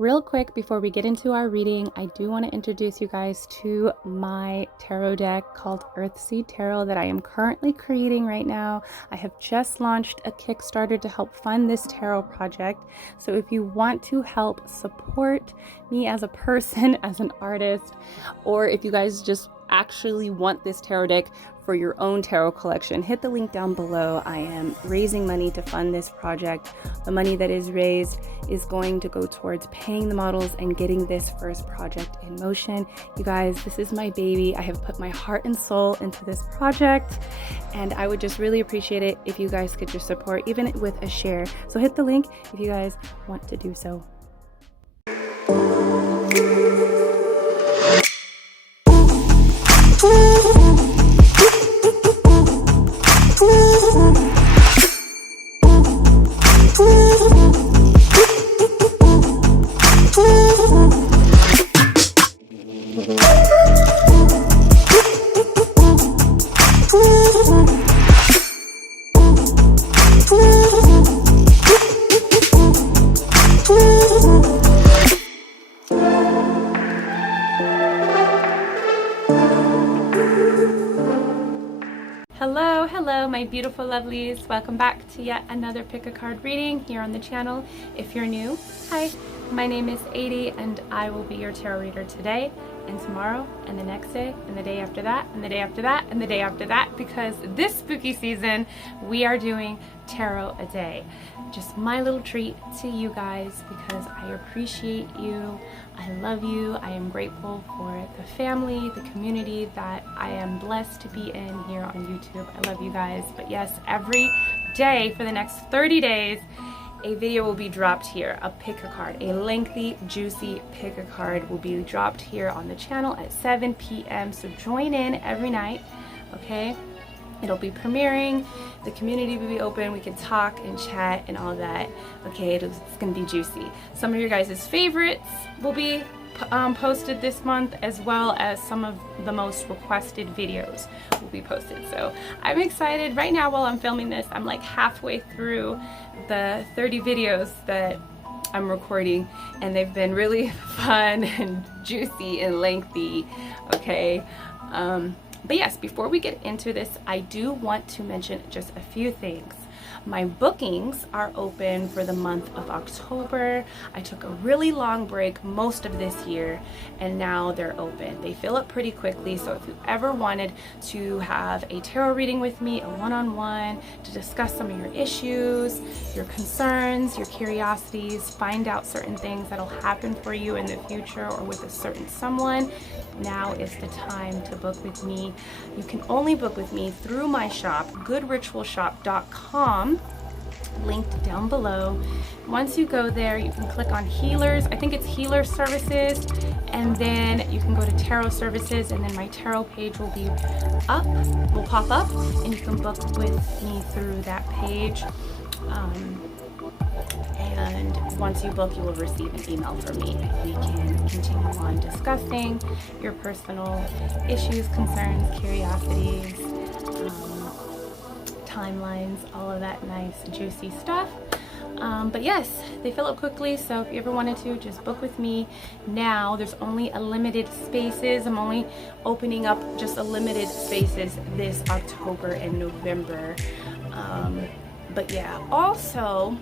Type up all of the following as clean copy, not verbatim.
Real quick, before we get into our reading, I do want to introduce you guys to my tarot deck called EARTHSEED Tarot that I am currently creating right now. I have just launched a Kickstarter to help fund this tarot project. So if you want to help support me as a person, as an artist, or if you guys just actually want this tarot deck for your own tarot collection, hit the link down below. I am raising money to fund this project. The money that is raised is going to go towards paying the models and getting this first project in motion. You guys, this is my baby. I have put my heart and soul into this project, and I would just really appreciate it if you guys could just support, even with a share. So hit the link if you guys want to do so. Hello my beautiful lovelies, welcome back to yet another pick a card reading here on the channel. If you're new, hi, my name is ADIE and I will be your tarot reader today and tomorrow and the next day and the day after that and the day after that and the day after that, because this spooky season we are doing tarot a day. Just my little treat to you guys because I appreciate you. I love you. I am grateful for the family, the community that I am blessed to be in here on YouTube. I love you guys. But yes, every day for the next 30 days, a video will be dropped here, a pick a card, a lengthy, juicy pick a card will be dropped here on the channel at 7 p.m. So join in every night, okay? It'll be premiering, the community will be open, we can talk and chat and all that. Okay, it's gonna be juicy. Some of your guys' favorites will be posted this month, as well as some of the most requested videos will be posted. So I'm excited. Right now while I'm filming this, I'm like halfway through the 30 videos that I'm recording, and they've been really fun and juicy and lengthy, okay? But yes, before we get into this, I do want to mention just a few things. My bookings are open for the month of October. I took a really long break most of this year, and now they're open. They fill up pretty quickly, so if you ever wanted to have a tarot reading with me, a one-on-one, to discuss some of your issues, your concerns, your curiosities, find out certain things that'll happen for you in the future or with a certain someone, now is the time to book with me. You can only book with me through my shop, goodritualshop.com, linked down below. Once you go there, you can click on healers. I think it's healer services, and then you can go to tarot services, and then my tarot page will be up, will pop up, and you can book with me through that page. And once you book, you will receive an email from me. We can continue on discussing your personal issues, concerns, curiosities, timelines, all of that nice juicy stuff. But yes, they fill up quickly, so if you ever wanted to, just book with me now. There's only a limited spaces. I'm only opening up just a limited spaces this October and November. But yeah, also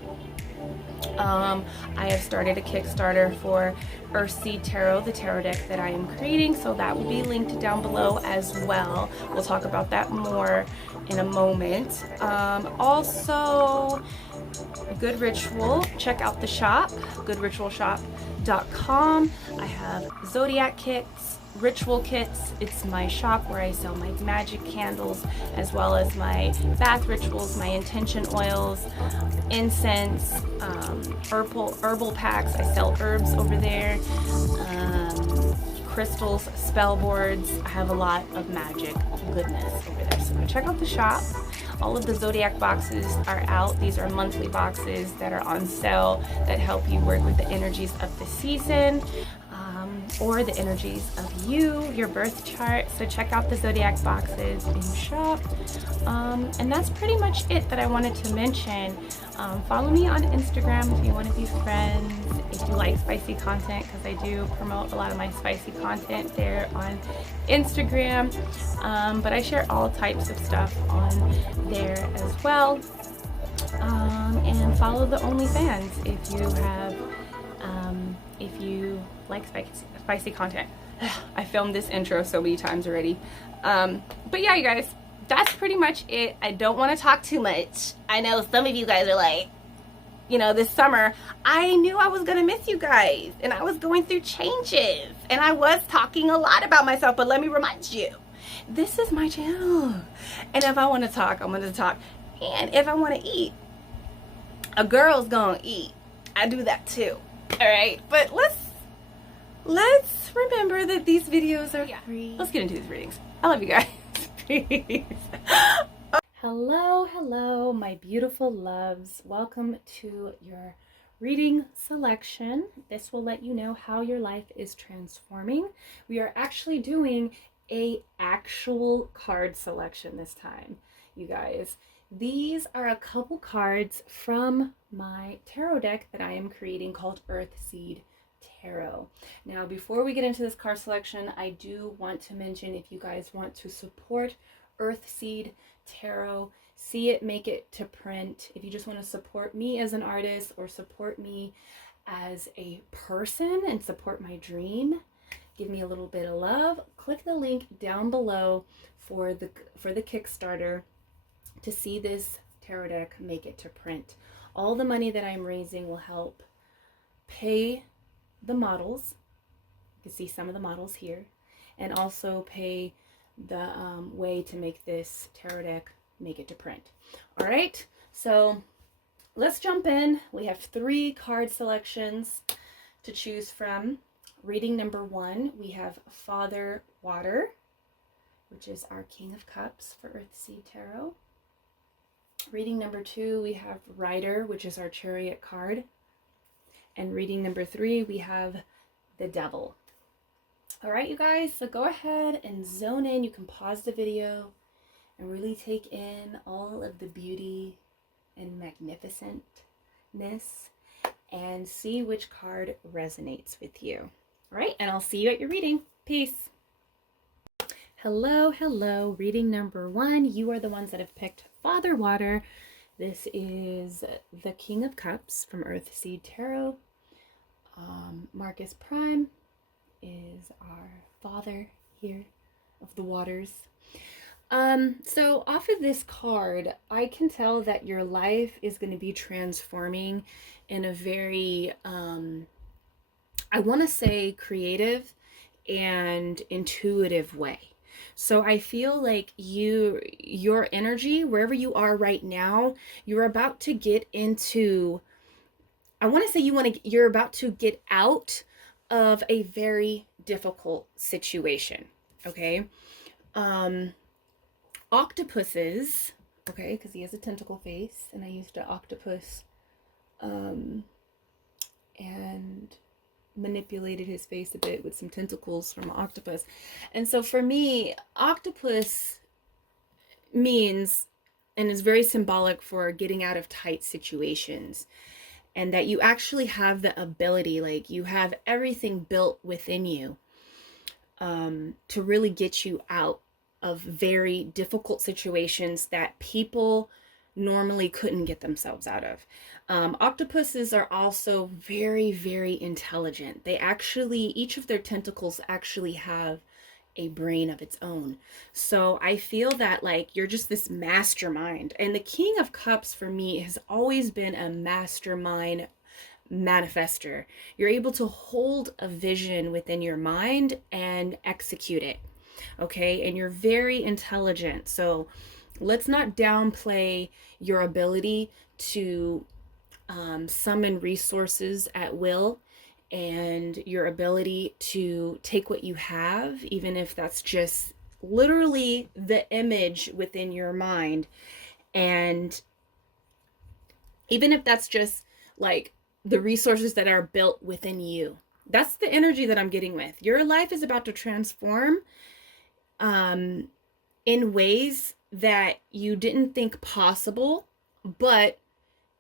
I have started a Kickstarter for EARTHSEED Tarot, the tarot deck that I am creating, so that will be linked down below as well. We'll talk about that more in a moment. Also, Good Ritual, check out the shop, goodritualshop.com. I have zodiac kits, ritual kits. It's my shop where I sell my magic candles, as well as my bath rituals, my intention oils, incense, herbal packs. I sell herbs over there, crystals, spell boards. I have a lot of magic goodness over there, so go check out the shop. All of the zodiac boxes are out. These are monthly boxes that are on sale that help you work with the energies of the season. or the energies of you, your birth chart. So check out the zodiac boxes in shop. And that's pretty much it that I wanted to mention. Follow me on Instagram if you want to be friends, if you like spicy content, because I do promote a lot of my spicy content there on Instagram. But I share all types of stuff on there as well. And follow the OnlyFans if you like spicy content. I filmed this intro so many times already. But yeah, you guys, that's pretty much it. I don't want to talk too much. I know some of you guys are like, you know, this summer, I knew I was going to miss you guys. And I was going through changes. And I was talking a lot about myself. But let me remind you, this is my channel. And if I want to talk, I'm going to talk. And if I want to eat, a girl's going to eat. I do that too. All right, but let's remember that these videos are free. Let's get into these readings. I love you guys. Peace. Hello, my beautiful loves. Welcome to your reading selection. This will let you know how your life is transforming. We are actually doing a actual card selection this time, you guys. These are a couple cards from my tarot deck that I am creating called EARTHSEED Tarot. Now, before we get into this card selection, I do want to mention, if you guys want to support EARTHSEED Tarot, see it, make it to print. If you just want to support me as an artist or support me as a person and support my dream, give me a little bit of love, click the link down below for the Kickstarter to see this tarot deck make it to print. All the money that I'm raising will help pay the models. You can see some of the models here, and also pay the way to make this tarot deck make it to print. All right, so let's jump in. We have 3 card selections to choose from. Reading number 1, we have Father Water, which is our King of Cups for EARTHSEED Tarot. Reading number 2, we have Rider, which is our Chariot card. And reading number 3, we have the Devil. All right, you guys, so go ahead and zone in. You can pause the video and really take in all of the beauty and magnificentness and see which card resonates with you. All right, and I'll see you at your reading. Peace. Hello, reading number 1. You are the ones that have picked Father Water. This is the King of Cups from EARTHSEED Tarot. Marcus Prime is our father here of the waters. So off of this card, I can tell that your life is going to be transforming in a very, I want to say, creative and intuitive way. So I feel like your energy, wherever you are right now, you're about to get into, I want to say you're about to get out of a very difficult situation. Okay. Octopuses, okay, because he has a tentacle face, and I used an octopus and manipulated his face a bit with some tentacles from an octopus. And so for me, octopus means, and is very symbolic for getting out of tight situations, and that you actually have the ability, like you have everything built within you to really get you out of very difficult situations that people normally couldn't get themselves out of. Octopuses are also very, very intelligent. They actually, each of their tentacles actually have a brain of its own. So I feel that like you're just this mastermind. And the King of Cups for me has always been a mastermind manifester. You're able to hold a vision within your mind and execute it. Okay, and you're very intelligent. So let's not downplay your ability to summon resources at will, and your ability to take what you have, even if that's just literally the image within your mind, and even if that's just like the resources that are built within you. That's the energy that I'm getting with. Your life is about to transform in ways that you didn't think possible, but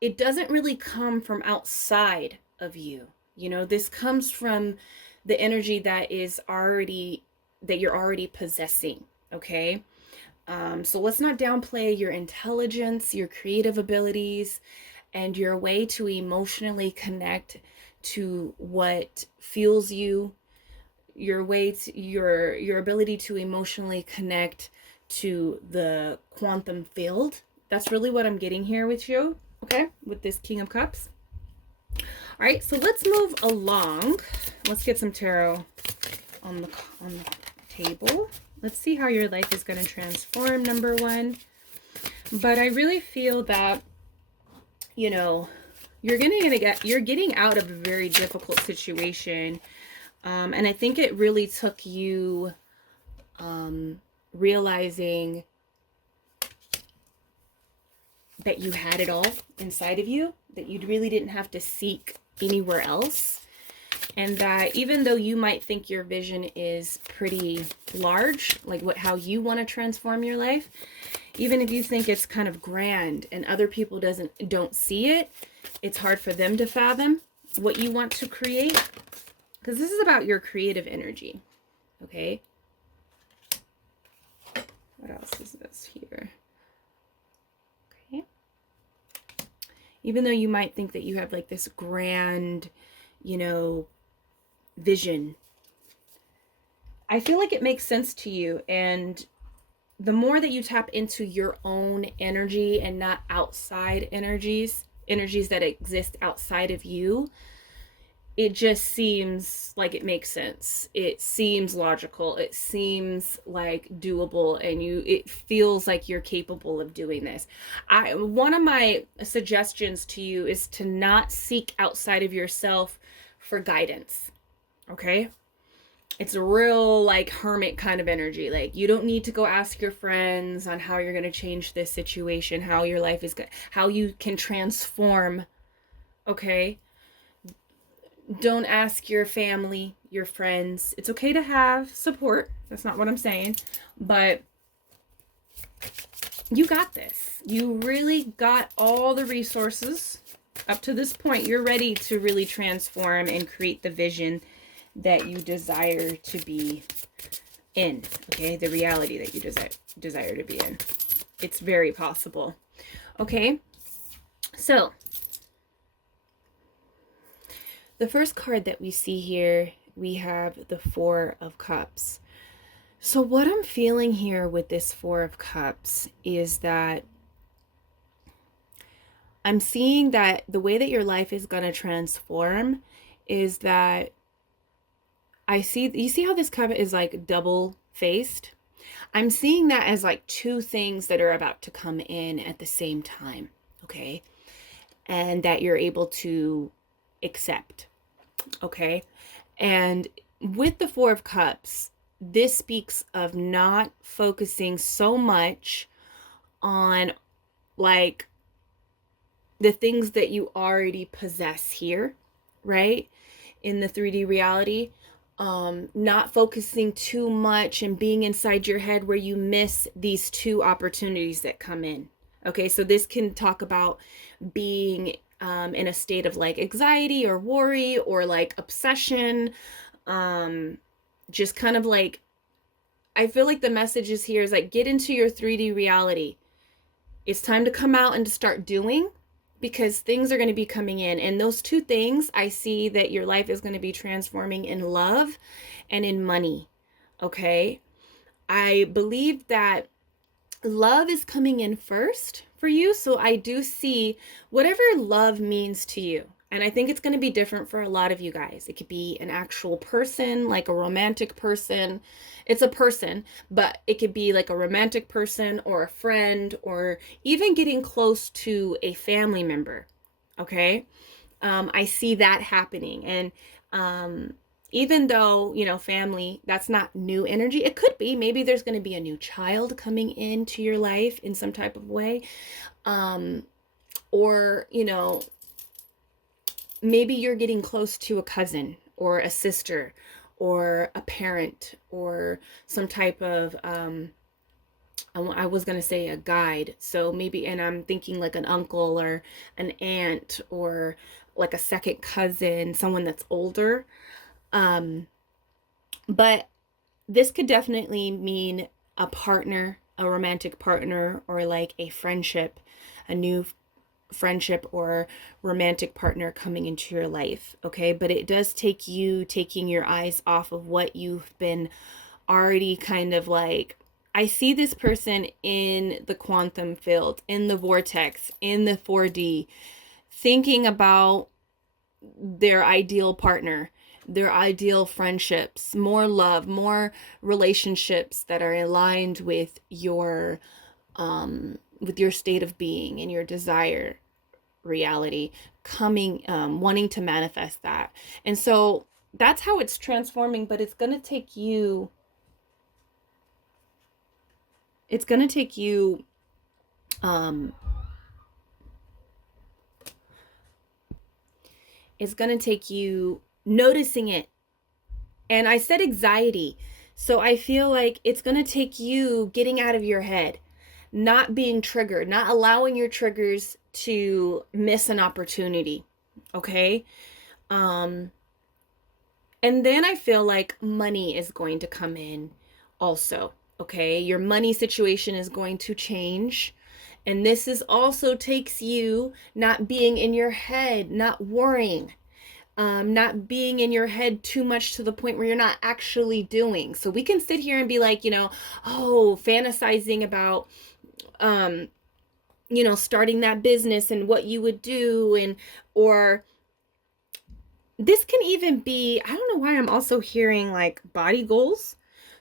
it doesn't really come from outside of you. You know, this comes from the energy that you're already possessing. Okay. So let's not downplay your intelligence, your creative abilities, and your way to emotionally connect to what fuels you, your way to your ability to emotionally connect to the quantum field. That's really what I'm getting here with you, okay? With this King of Cups. All right, so let's move along. Let's get some tarot on the table. Let's see how your life is going to transform, number one. But I really feel that, you know, you're getting out of a very difficult situation. And I think it really took you realizing that you had it all inside of you, that you really didn't have to seek anywhere else. And that even though you might think your vision is pretty large, like how you want to transform your life, even if you think it's kind of grand and other people don't see it, it's hard for them to fathom what you want to create. Because this is about your creative energy. Okay. What else is this here? Okay. Even though you might think that you have like this grand, vision, I feel like it makes sense to you. And the more that you tap into your own energy and not outside energies that exist outside of you, it just seems like it makes sense. It seems logical. It seems like doable, and it feels like you're capable of doing this. One of my suggestions to you is to not seek outside of yourself for guidance. Okay? It's a real like hermit kind of energy. Like you don't need to go ask your friends on how you're going to change this situation, how your life is going, how you can transform. Okay? Don't ask your family, your friends. It's okay to have support. That's not what I'm saying. But you got this. You really got all the resources up to this point. You're ready to really transform and create the vision that you desire to be in. Okay, the reality that you desire to be in. It's very possible. Okay, so the first card that we see here, we have the Four of Cups. So what I'm feeling here with this Four of Cups is that I'm seeing that the way that your life is going to transform is that you see how this cup is like double faced? I'm seeing that as like two things that are about to come in at the same time, okay? And that you're able to accept, okay? And with the Four of Cups, this speaks of not focusing so much on like the things that you already possess here, right? In the 3D reality. Not focusing too much and being inside your head where you miss these two opportunities that come in. Okay, so this can talk about being in a state of like anxiety or worry or like obsession. Just kind of like, I feel like the message is here is like, get into your 3D reality. It's time to come out and to start doing, because things are going to be coming in. And those two things, I see that your life is going to be transforming in love and in money. Okay? I believe that love is coming in first for you. So I do see whatever love means to you. And I think it's going to be different for a lot of you guys. It could be an actual person, like a romantic person. It's a person, but it could be like a romantic person or a friend or even getting close to a family member. Okay? I see that happening. And even though, family, that's not new energy. It could be. Maybe there's going to be a new child coming into your life in some type of way. Or, maybe you're getting close to a cousin or a sister or a parent or some type of I was going to say a guide. So maybe, and I'm thinking like an uncle or an aunt or like a second cousin, someone that's older. But this could definitely mean a partner, a romantic partner, or like a friendship, a new friendship or romantic partner coming into your life. Okay. But it does take you taking your eyes off of what you've been already kind of like. I see this person in the quantum field, in the vortex, in the 4D, thinking about their ideal partner, their ideal friendships, more love, more relationships that are aligned with your state of being and your desire reality, coming wanting to manifest that. And so that's how it's transforming, but it's going to take you it's going to take you noticing it. And I said anxiety. So I feel like it's going to take you getting out of your head, not being triggered, not allowing your triggers to miss an opportunity. Okay? And then I feel like money is going to come in also. Okay? Your money situation is going to change. And this is also takes you not being in your head, not worrying, not being in your head too much to the point where you're not actually doing. So we can sit here and be like, fantasizing about, starting that business and what you would do, or this can even be, I don't know why I'm also hearing like body goals.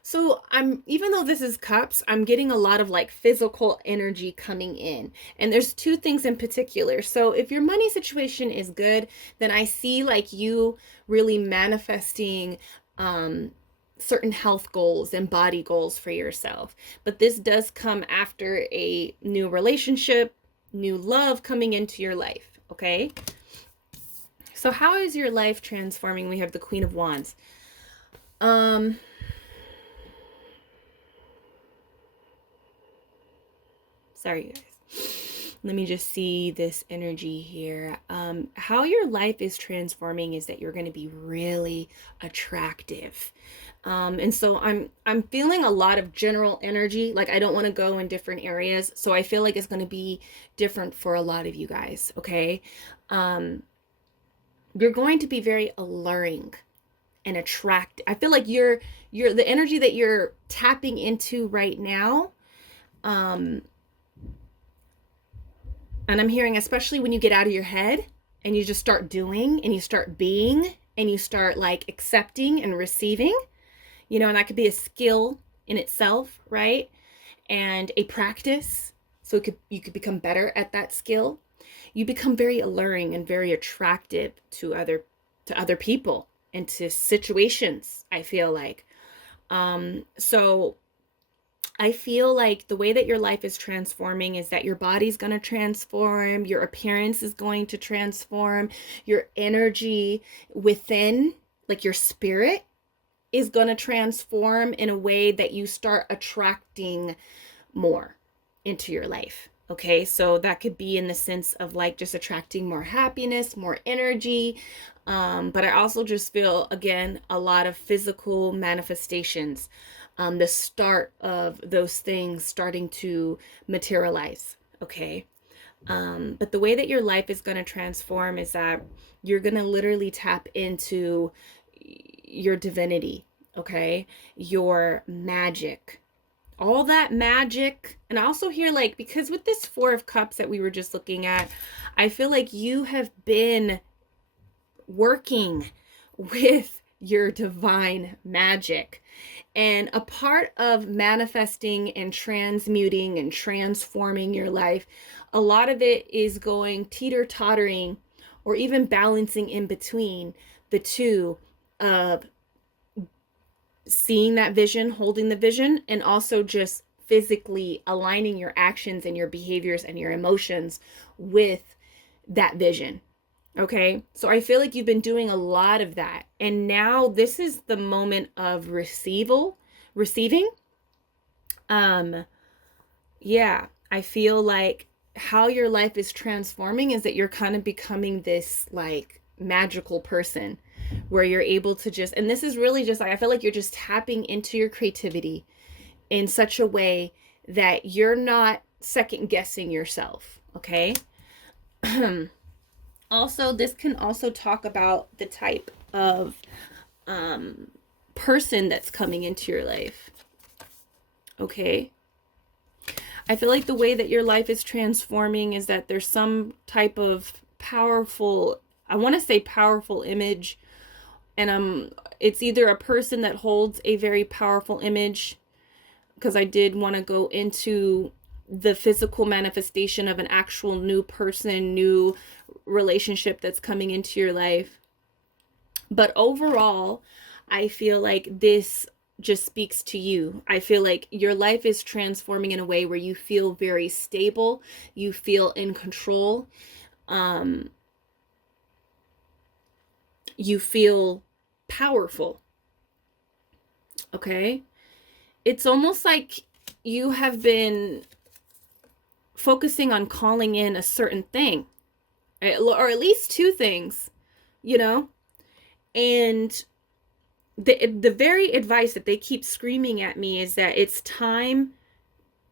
So even though this is cups, I'm getting a lot of like physical energy coming in. And there's two things in particular. So if your money situation is good, then I see like you really manifesting certain health goals and body goals for yourself. But this does come after a new relationship, new love coming into your life. Okay. So how is your life transforming? We have the Queen of Wands. Sorry, guys. Let me just see this energy here. How your life is transforming is that you're going to be really attractive. And so I'm feeling a lot of general energy. Like I don't want to go in different areas. So I feel like it's going to be different for a lot of you guys. Okay. You're going to be very alluring and attract. I feel like you're the energy that you're tapping into right now. And I'm hearing, especially when you get out of your head and you just start doing and you start being and you start like accepting and receiving, and that could be a skill in itself, right? And a practice. So you could become better at that skill. You become very alluring and very attractive to other people and to situations, I feel like. So I feel like the way that your life is transforming is that your body's going to transform, your appearance is going to transform, your energy within, like your spirit, is going to transform in a way that you start attracting more into your life. Okay, so that could be in the sense of like just attracting more happiness, more energy. But I also just feel, again, a lot of physical manifestations. The start of those things starting to materialize. Okay. But the way that your life is going to transform is that you're going to literally tap into your divinity. Okay. Your magic, all that magic. And I also hear like, because with this 4 of Cups that we were just looking at, I feel like you have been working with your divine magic. And a part of manifesting and transmuting and transforming your life, a lot of it is going teeter-tottering or even balancing in between the two of seeing that vision, holding the vision, and also just physically aligning your actions and your behaviors and your emotions with that vision. Okay, so I feel like you've been doing a lot of that, and now this is the moment of receiving. Yeah, I feel like how your life is transforming is that you're kind of becoming this like magical person where you're able to just, and this is really just like, I feel like you're just tapping into your creativity in such a way that you're not second guessing yourself. Okay. Also, this can also talk about the type of person that's coming into your life. Okay. I feel like the way that your life is transforming is that there's some type of powerful, I want to say powerful image, and it's either a person that holds a very powerful image, because I did want to go into the physical manifestation of an actual new person, new relationship that's coming into your life. But overall, I feel like this just speaks to you. I feel like your life is transforming in a way where you feel very stable, you feel in control, you feel powerful. Okay? It's almost like you have been focusing on calling in a certain thing, or at least two things, you know? And the very advice that they keep screaming at me is that it's time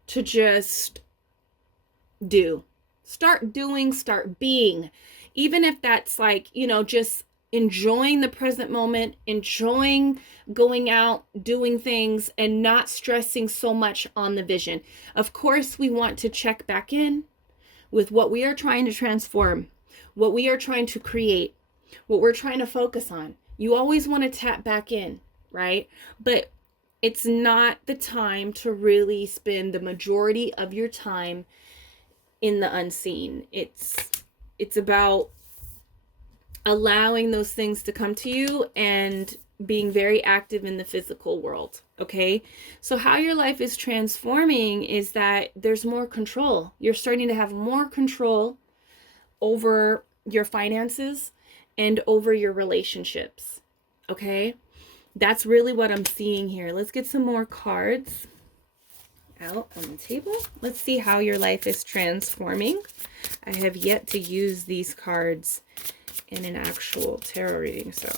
to just start doing, start being, even if that's like, just enjoying the present moment, enjoying going out, doing things, and not stressing so much on the vision. Of course, we want to check back in with what we are trying to transform, what we are trying to create, what we're trying to focus on. You always want to tap back in, right? But it's not the time to really spend the majority of your time in the unseen. It's about allowing those things to come to you and being very active in the physical world. Okay, so how your life is transforming is that there's more control. You're starting to have more control over your finances and over your relationships. Okay, that's really what I'm seeing here. Let's get some more cards out on the table. Let's see how your life is transforming. I have yet to use these cards in an actual tarot reading, so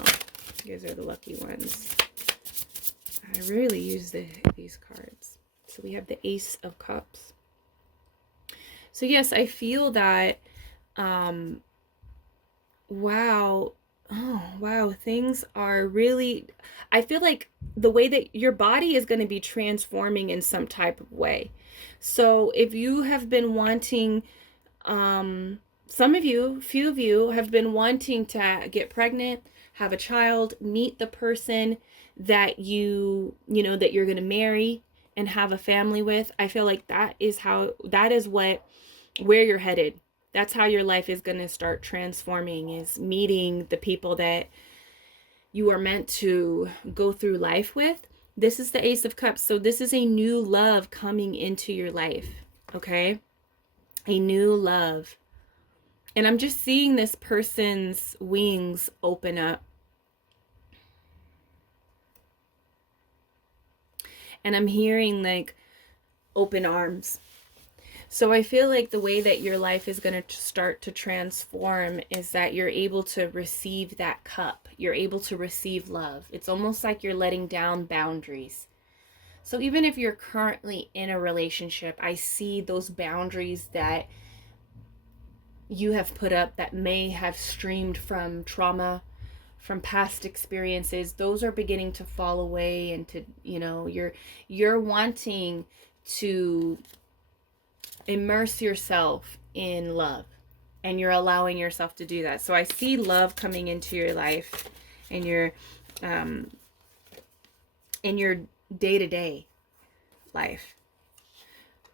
you guys are the lucky ones. I rarely use these cards. So we have the Ace of Cups. So yes, I feel that wow. Oh, wow. Things are really, I feel like the way that your body is going to be transforming in some type of way. So if you have been wanting, some of you, few of you have been wanting to get pregnant, have a child, meet the person that that you're going to marry and have a family with. I feel like that is where you're headed. That's how your life is going to start transforming, is meeting the people that you are meant to go through life with. This is the Ace of Cups. So this is a new love coming into your life. Okay? A new love. And I'm just seeing this person's wings open up. And I'm hearing like open arms. So I feel like the way that your life is going to start to transform is that you're able to receive that cup. You're able to receive love. It's almost like you're letting down boundaries. So even if you're currently in a relationship, I see those boundaries that you have put up that may have streamed from trauma, from past experiences. Those are beginning to fall away, and to, you're wanting to immerse yourself in love, and you're allowing yourself to do that. So I see love coming into your life and in your day-to-day life.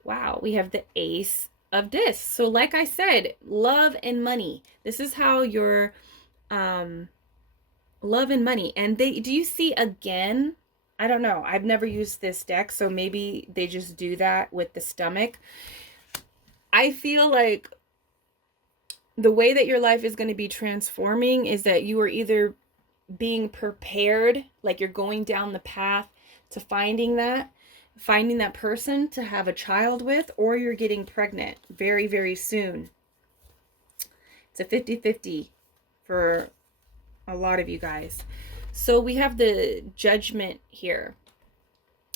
Wow, we have the Ace of Discs. So like I said, love and money. This is how your love and money. And do you see again? I don't know. I've never used this deck, so maybe they just do that with the stomach. I feel like the way that your life is going to be transforming is that you are either being prepared, like you're going down the path to finding that person to have a child with, or you're getting pregnant very, very soon. It's a 50-50 for a lot of you guys. So we have the Judgment here.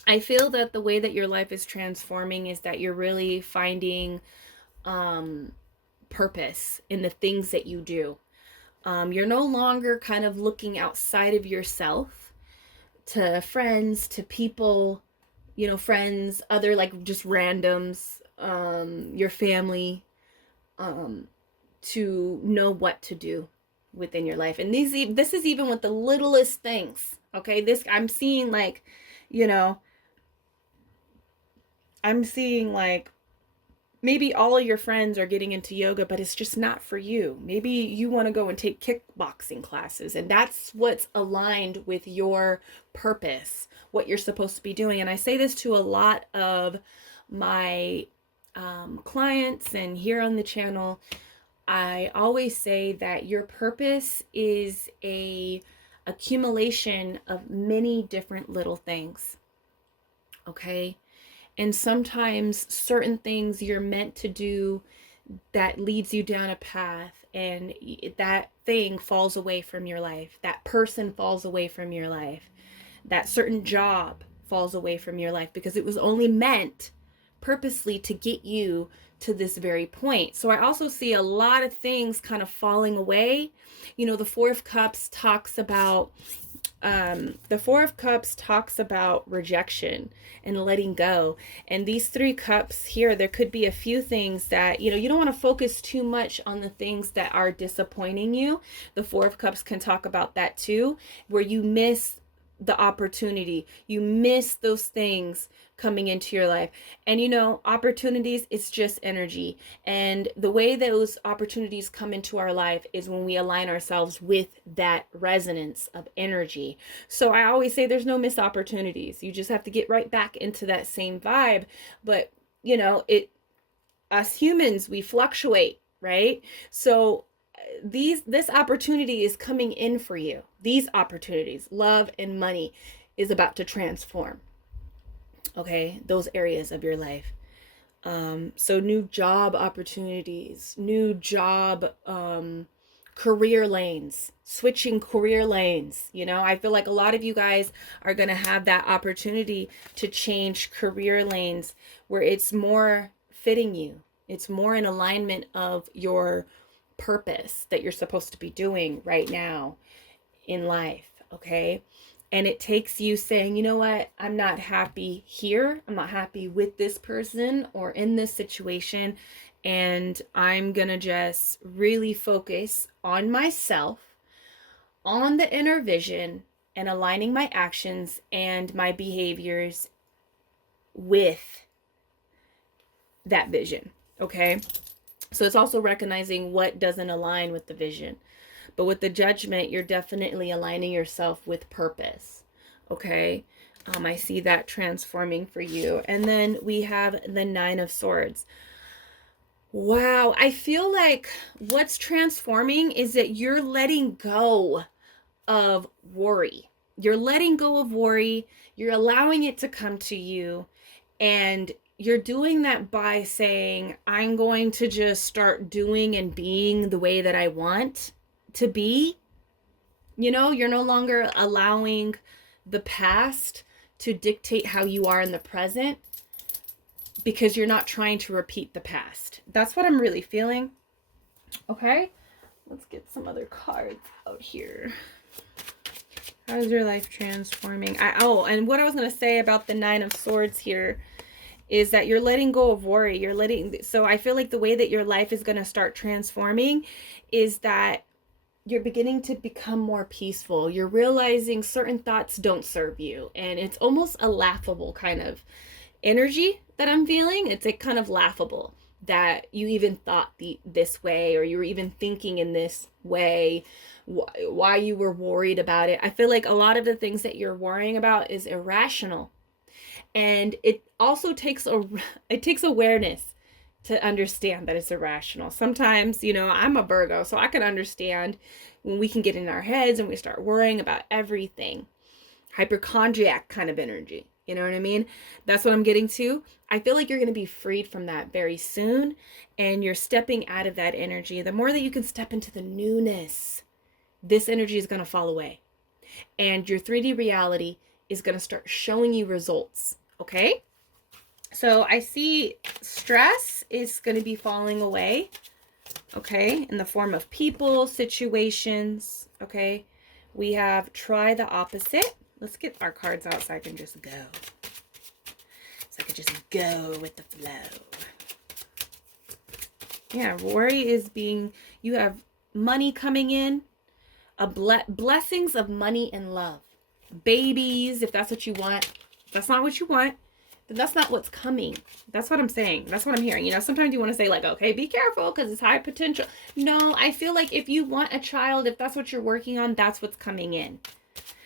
I feel that the way that your life is transforming is that you're really finding purpose in the things that you do. You're no longer kind of looking outside of yourself to friends, to people, friends, other like just randoms, your family, to know what to do within your life. And this is even with the littlest things. Okay, I'm seeing like, I'm seeing like maybe all of your friends are getting into yoga, but it's just not for you. Maybe you want to go and take kickboxing classes, and that's what's aligned with your purpose, what you're supposed to be doing. And I say this to a lot of my clients and here on the channel. I always say that your purpose is a accumulation of many different little things. Okay? And sometimes certain things you're meant to do that leads you down a path, and that thing falls away from your life. That person falls away from your life. That certain job falls away from your life because it was only meant purposely to get you to this very point. So I also see a lot of things kind of falling away. The Four of Cups talks about rejection and letting go. And these 3 cups here, there could be a few things that, you don't want to focus too much on the things that are disappointing you. The 4 of Cups can talk about that too, where you miss the opportunity. You miss those things coming into your life. And opportunities, it's just energy. And the way those opportunities come into our life is when we align ourselves with that resonance of energy. So I always say there's no missed opportunities. You just have to get right back into that same vibe. But us humans, we fluctuate, right? So this opportunity is coming in for you. These opportunities, love and money, is about to transform. Okay, those areas of your life. So new job opportunities, new job, career lanes, switching career lanes. I feel like a lot of you guys are going to have that opportunity to change career lanes where it's more fitting you. It's more in alignment of your purpose that you're supposed to be doing right now in life. Okay. And it takes you saying, you know what, I'm not happy here. I'm not happy with this person or in this situation. And I'm going to just really focus on myself, on the inner vision, and aligning my actions and my behaviors with that vision. Okay. So it's also recognizing what doesn't align with the vision. But with the Judgment, you're definitely aligning yourself with purpose. Okay. I see that transforming for you. And then we have the 9 of Swords. Wow. I feel like what's transforming is that you're letting go of worry. You're letting go of worry. You're allowing it to come to you. And you're doing that by saying, I'm going to just start doing and being the way that I want to be. You're no longer allowing the past to dictate how you are in the present because you're not trying to repeat the past. That's what I'm really feeling. Okay, let's get some other cards out here. How is your life transforming? And what I was going to say about the 9 of Swords here is that you're letting go of worry. So I feel like the way that your life is going to start transforming is that you're beginning to become more peaceful. You're realizing certain thoughts don't serve you. And it's almost a laughable kind of energy that I'm feeling. It's like kind of laughable that you even thought this way, or you were even thinking in this way, why you were worried about it. I feel like a lot of the things that you're worrying about is irrational. And it also takes awareness to understand that it's irrational. Sometimes, you know, I'm a Virgo, so I can understand when we can get in our heads and we start worrying about everything. Hypochondriac kind of energy. You know what I mean? That's what I'm getting to. I feel like you're going to be freed from that very soon, and you're stepping out of that energy. The more that you can step into the newness, this energy is going to fall away, and your 3D reality is going to start showing you results. Okay? So I see stress is going to be falling away, okay, in the form of people, situations, okay? We have try the opposite. Let's get our cards out so I can just go. So I can just go with the flow. Yeah, worry is being, you have money coming in, blessings of money and love. Babies, if that's what you want. If that's not what you want, then that's not what's coming. That's what I'm saying. That's what I'm hearing. You know, sometimes you want to say like, okay, be careful because it's high potential. No, I feel like if you want a child, if that's what you're working on, that's what's coming in.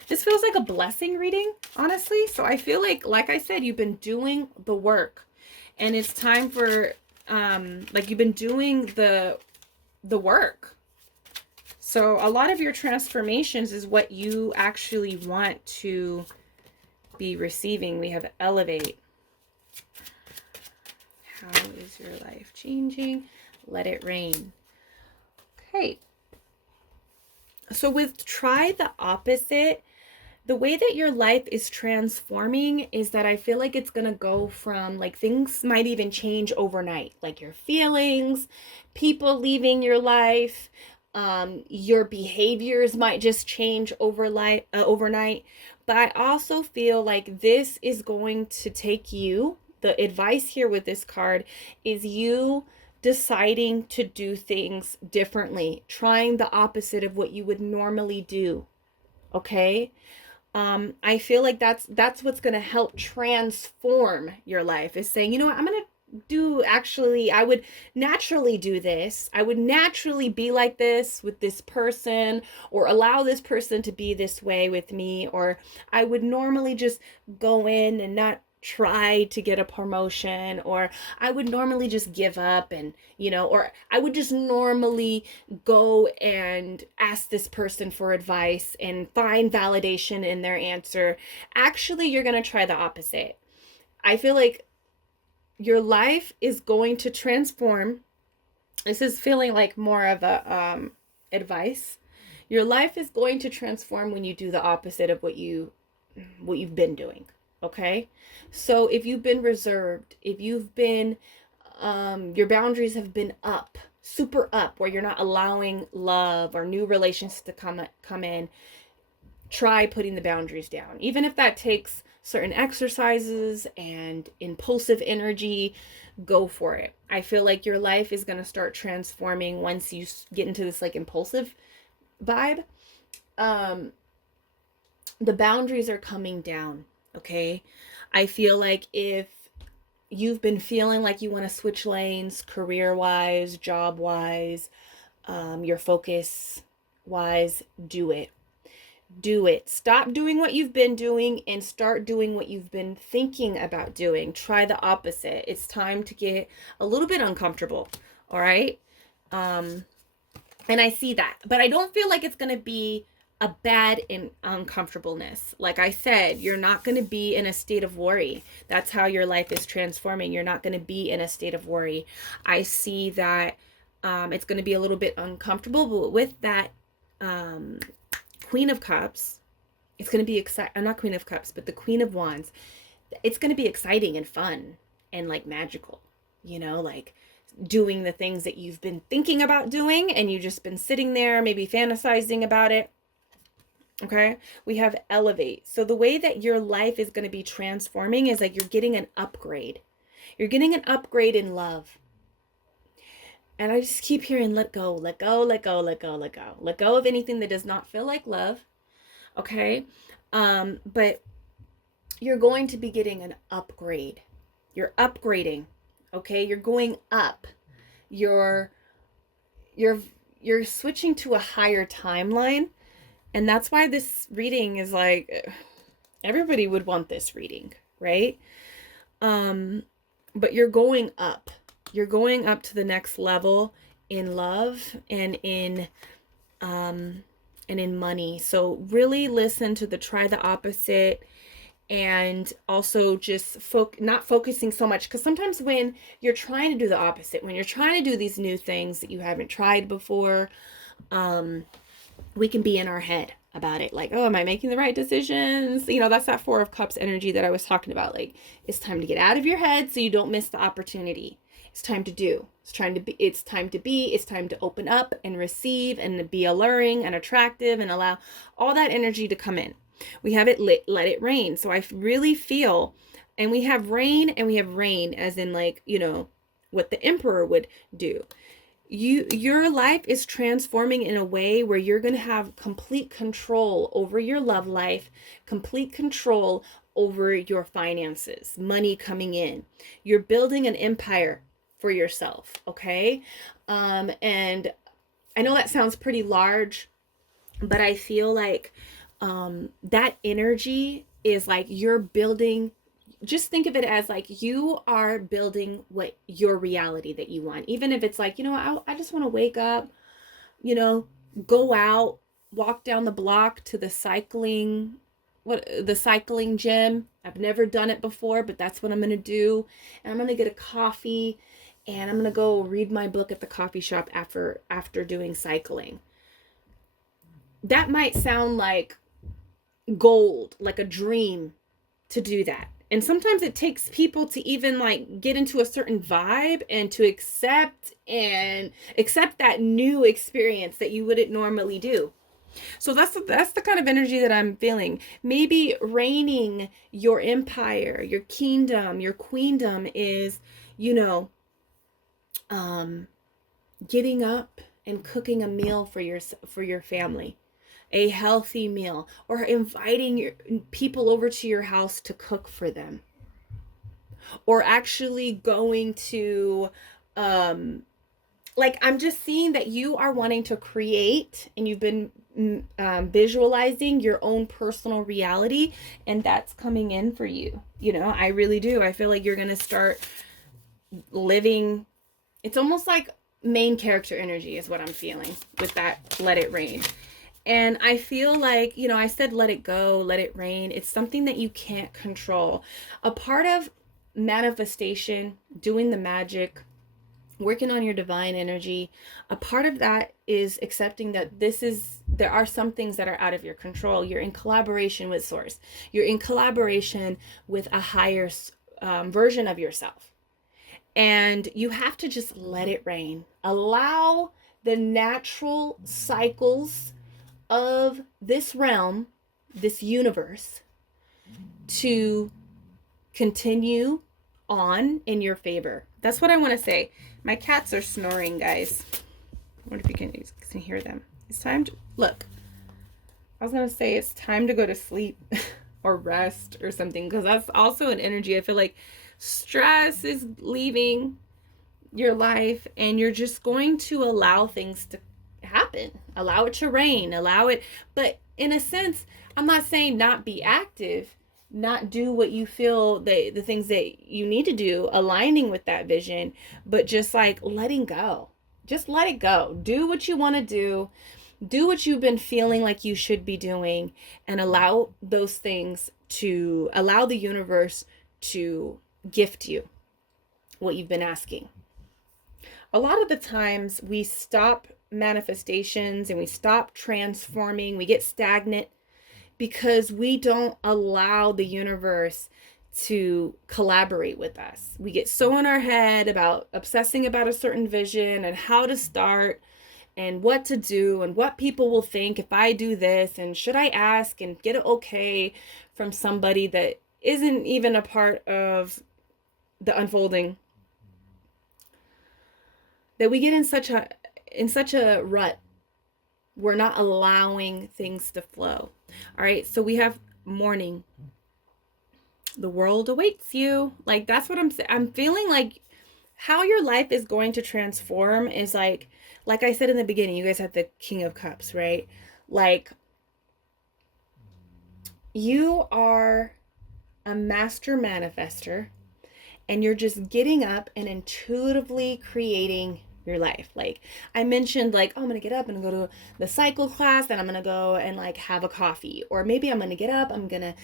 This feels like a blessing reading, honestly. So I feel like I said, you've been doing the work, and it's time for, like you've been doing the work. So a lot of your transformations is what you actually want to be receiving. We have elevate. How is your life changing? Let it rain. Okay. So with try the opposite, the way that your life is transforming is that I feel like it's going to go from, like, things might even change overnight, like your feelings, people leaving your life, your behaviors might just change overnight. But I also feel like this is going to take you, the advice here with this card is you deciding to do things differently, trying the opposite of what you would normally do. Okay? I feel like that's what's going to help transform your life, is saying, you know what, I'm going to do, actually, I would naturally do this. I would naturally be like this with this person, or allow this person to be this way with me, or I would normally just go in and not try to get a promotion, or I would normally just give up, and, you know, or I would just normally go and ask this person for advice and find validation in their answer. Actually, you're going to try the opposite. I feel like your life is going to transform. This is feeling like more of a advice. Your life is going to transform when you do the opposite of what you've been doing. Okay? So if you've been reserved, if you've been, your boundaries have been up, super up, where you're not allowing love or new relations to come in, try putting the boundaries down. Even if that takes certain exercises and impulsive energy, go for it. I feel like your life is going to start transforming once you get into this like impulsive vibe. The boundaries are coming down. Okay. I feel like if you've been feeling like you want to switch lanes, career wise, job wise, your focus wise, do it. Do it. Stop doing what you've been doing and start doing what you've been thinking about doing. Try the opposite. It's time to get a little bit uncomfortable. All right. And I see that, but I don't feel like it's going to be a bad uncomfortableness. Like I said, you're not going to be in a state of worry. That's how your life is transforming. You're not going to be in a state of worry. I see that it's going to be a little bit uncomfortable, but with that Queen of Cups, it's going to be exciting. Not Queen of Cups, but the Queen of Wands. It's going to be exciting and fun and like magical, you know, like doing the things that you've been thinking about doing and you've just been sitting there, maybe fantasizing about it. Okay, we have elevate. So the way that your life is going to be transforming is like you're getting an upgrade. You're getting an upgrade in love. And I just keep hearing let go, let go, let go, let go, let go. Let go of anything that does not feel like love. Okay, but you're going to be getting an upgrade. You're upgrading. Okay, you're going up. You're switching to a higher timeline. And that's why this reading is like, everybody would want this reading, right? But you're going up. You're going up to the next level in love and in money. So really listen to the try the opposite, and also just not focusing so much, because sometimes when you're trying to do the opposite, when you're trying to do these new things that you haven't tried before, we can be in our head about it, like, oh, am I making the right decisions? You know, that's that Four of Cups energy that I was talking about. Like, it's time to get out of your head so you don't miss the opportunity. It's time to do. It's time to be. It's time to open up and receive and be alluring and attractive and allow all that energy to come in. We have it let it rain. So I really feel, and we have rain as in, like, you know, what the emperor would do. Your life is transforming in a way where you're going to have complete control over your love life, complete control over your finances, money coming in. You're building an empire for yourself, okay? And I know that sounds pretty large, but I feel like that energy is like you're building. Just think of it as like you are building what your reality that you want. Even if it's like, you know, I just want to wake up, you know, go out, walk down the block to the cycling gym. I've never done it before, but that's what I'm going to do. And I'm going to get a coffee and I'm going to go read my book at the coffee shop after doing cycling. That might sound like gold, like a dream to do that. And sometimes it takes people to even like get into a certain vibe and to accept that new experience that you wouldn't normally do. So that's the kind of energy that I'm feeling. Maybe reigning your empire, your kingdom, your queendom is, you know, getting up and cooking a meal for your family. A healthy meal, or inviting your people over to your house to cook for them, or actually going to like, I'm just seeing that you are wanting to create, and you've been visualizing your own personal reality, and that's coming in for you. You know, I really do. I feel like you're going to start living. It's almost like main character energy is what I'm feeling with that let it rain. And I feel like, you know, I said let it go, let it rain. It's something that you can't control. A part of manifestation, doing the magic, working on your divine energy, a part of that is accepting that there are some things that are out of your control. You're in collaboration with Source. You're in collaboration with a higher version of yourself. And you have to just let it rain. Allow the natural cycles of this realm, this universe, to continue on in your favor. That's what I want to say. My cats are snoring, guys. I wonder if you can hear them. It's time to look. I was gonna say it's time to go to sleep or rest or something, because that's also an energy. I feel like stress is leaving your life, and you're just going to allow things to happen, allow it to rain, allow it. But in a sense, I'm not saying not be active, not do what you feel the things that you need to do, aligning with that vision, but just like letting go. Just let it go. Do what you want to do what you've been feeling like you should be doing, and allow those things to allow the universe to gift you what you've been asking. A lot of the times we stop manifestations and we stop transforming, we get stagnant because we don't allow the universe to collaborate with us. We get so in our head about obsessing about a certain vision and how to start and what to do and what people will think if I do this, and should I ask and get it okay from somebody that isn't even a part of the unfolding, that we get in such a rut. We're not allowing things to flow. All right, so we have morning. The world awaits you. Like, that's what I'm feeling like how your life is going to transform is like I said in the beginning, you guys have the King of Cups, right? Like, you are a master manifester, and you're just getting up and intuitively creating your life. Like I mentioned, like, oh, I'm gonna get up and go to the cycle class, and I'm gonna go and like have a coffee, or maybe I'm gonna get up, I'm gonna,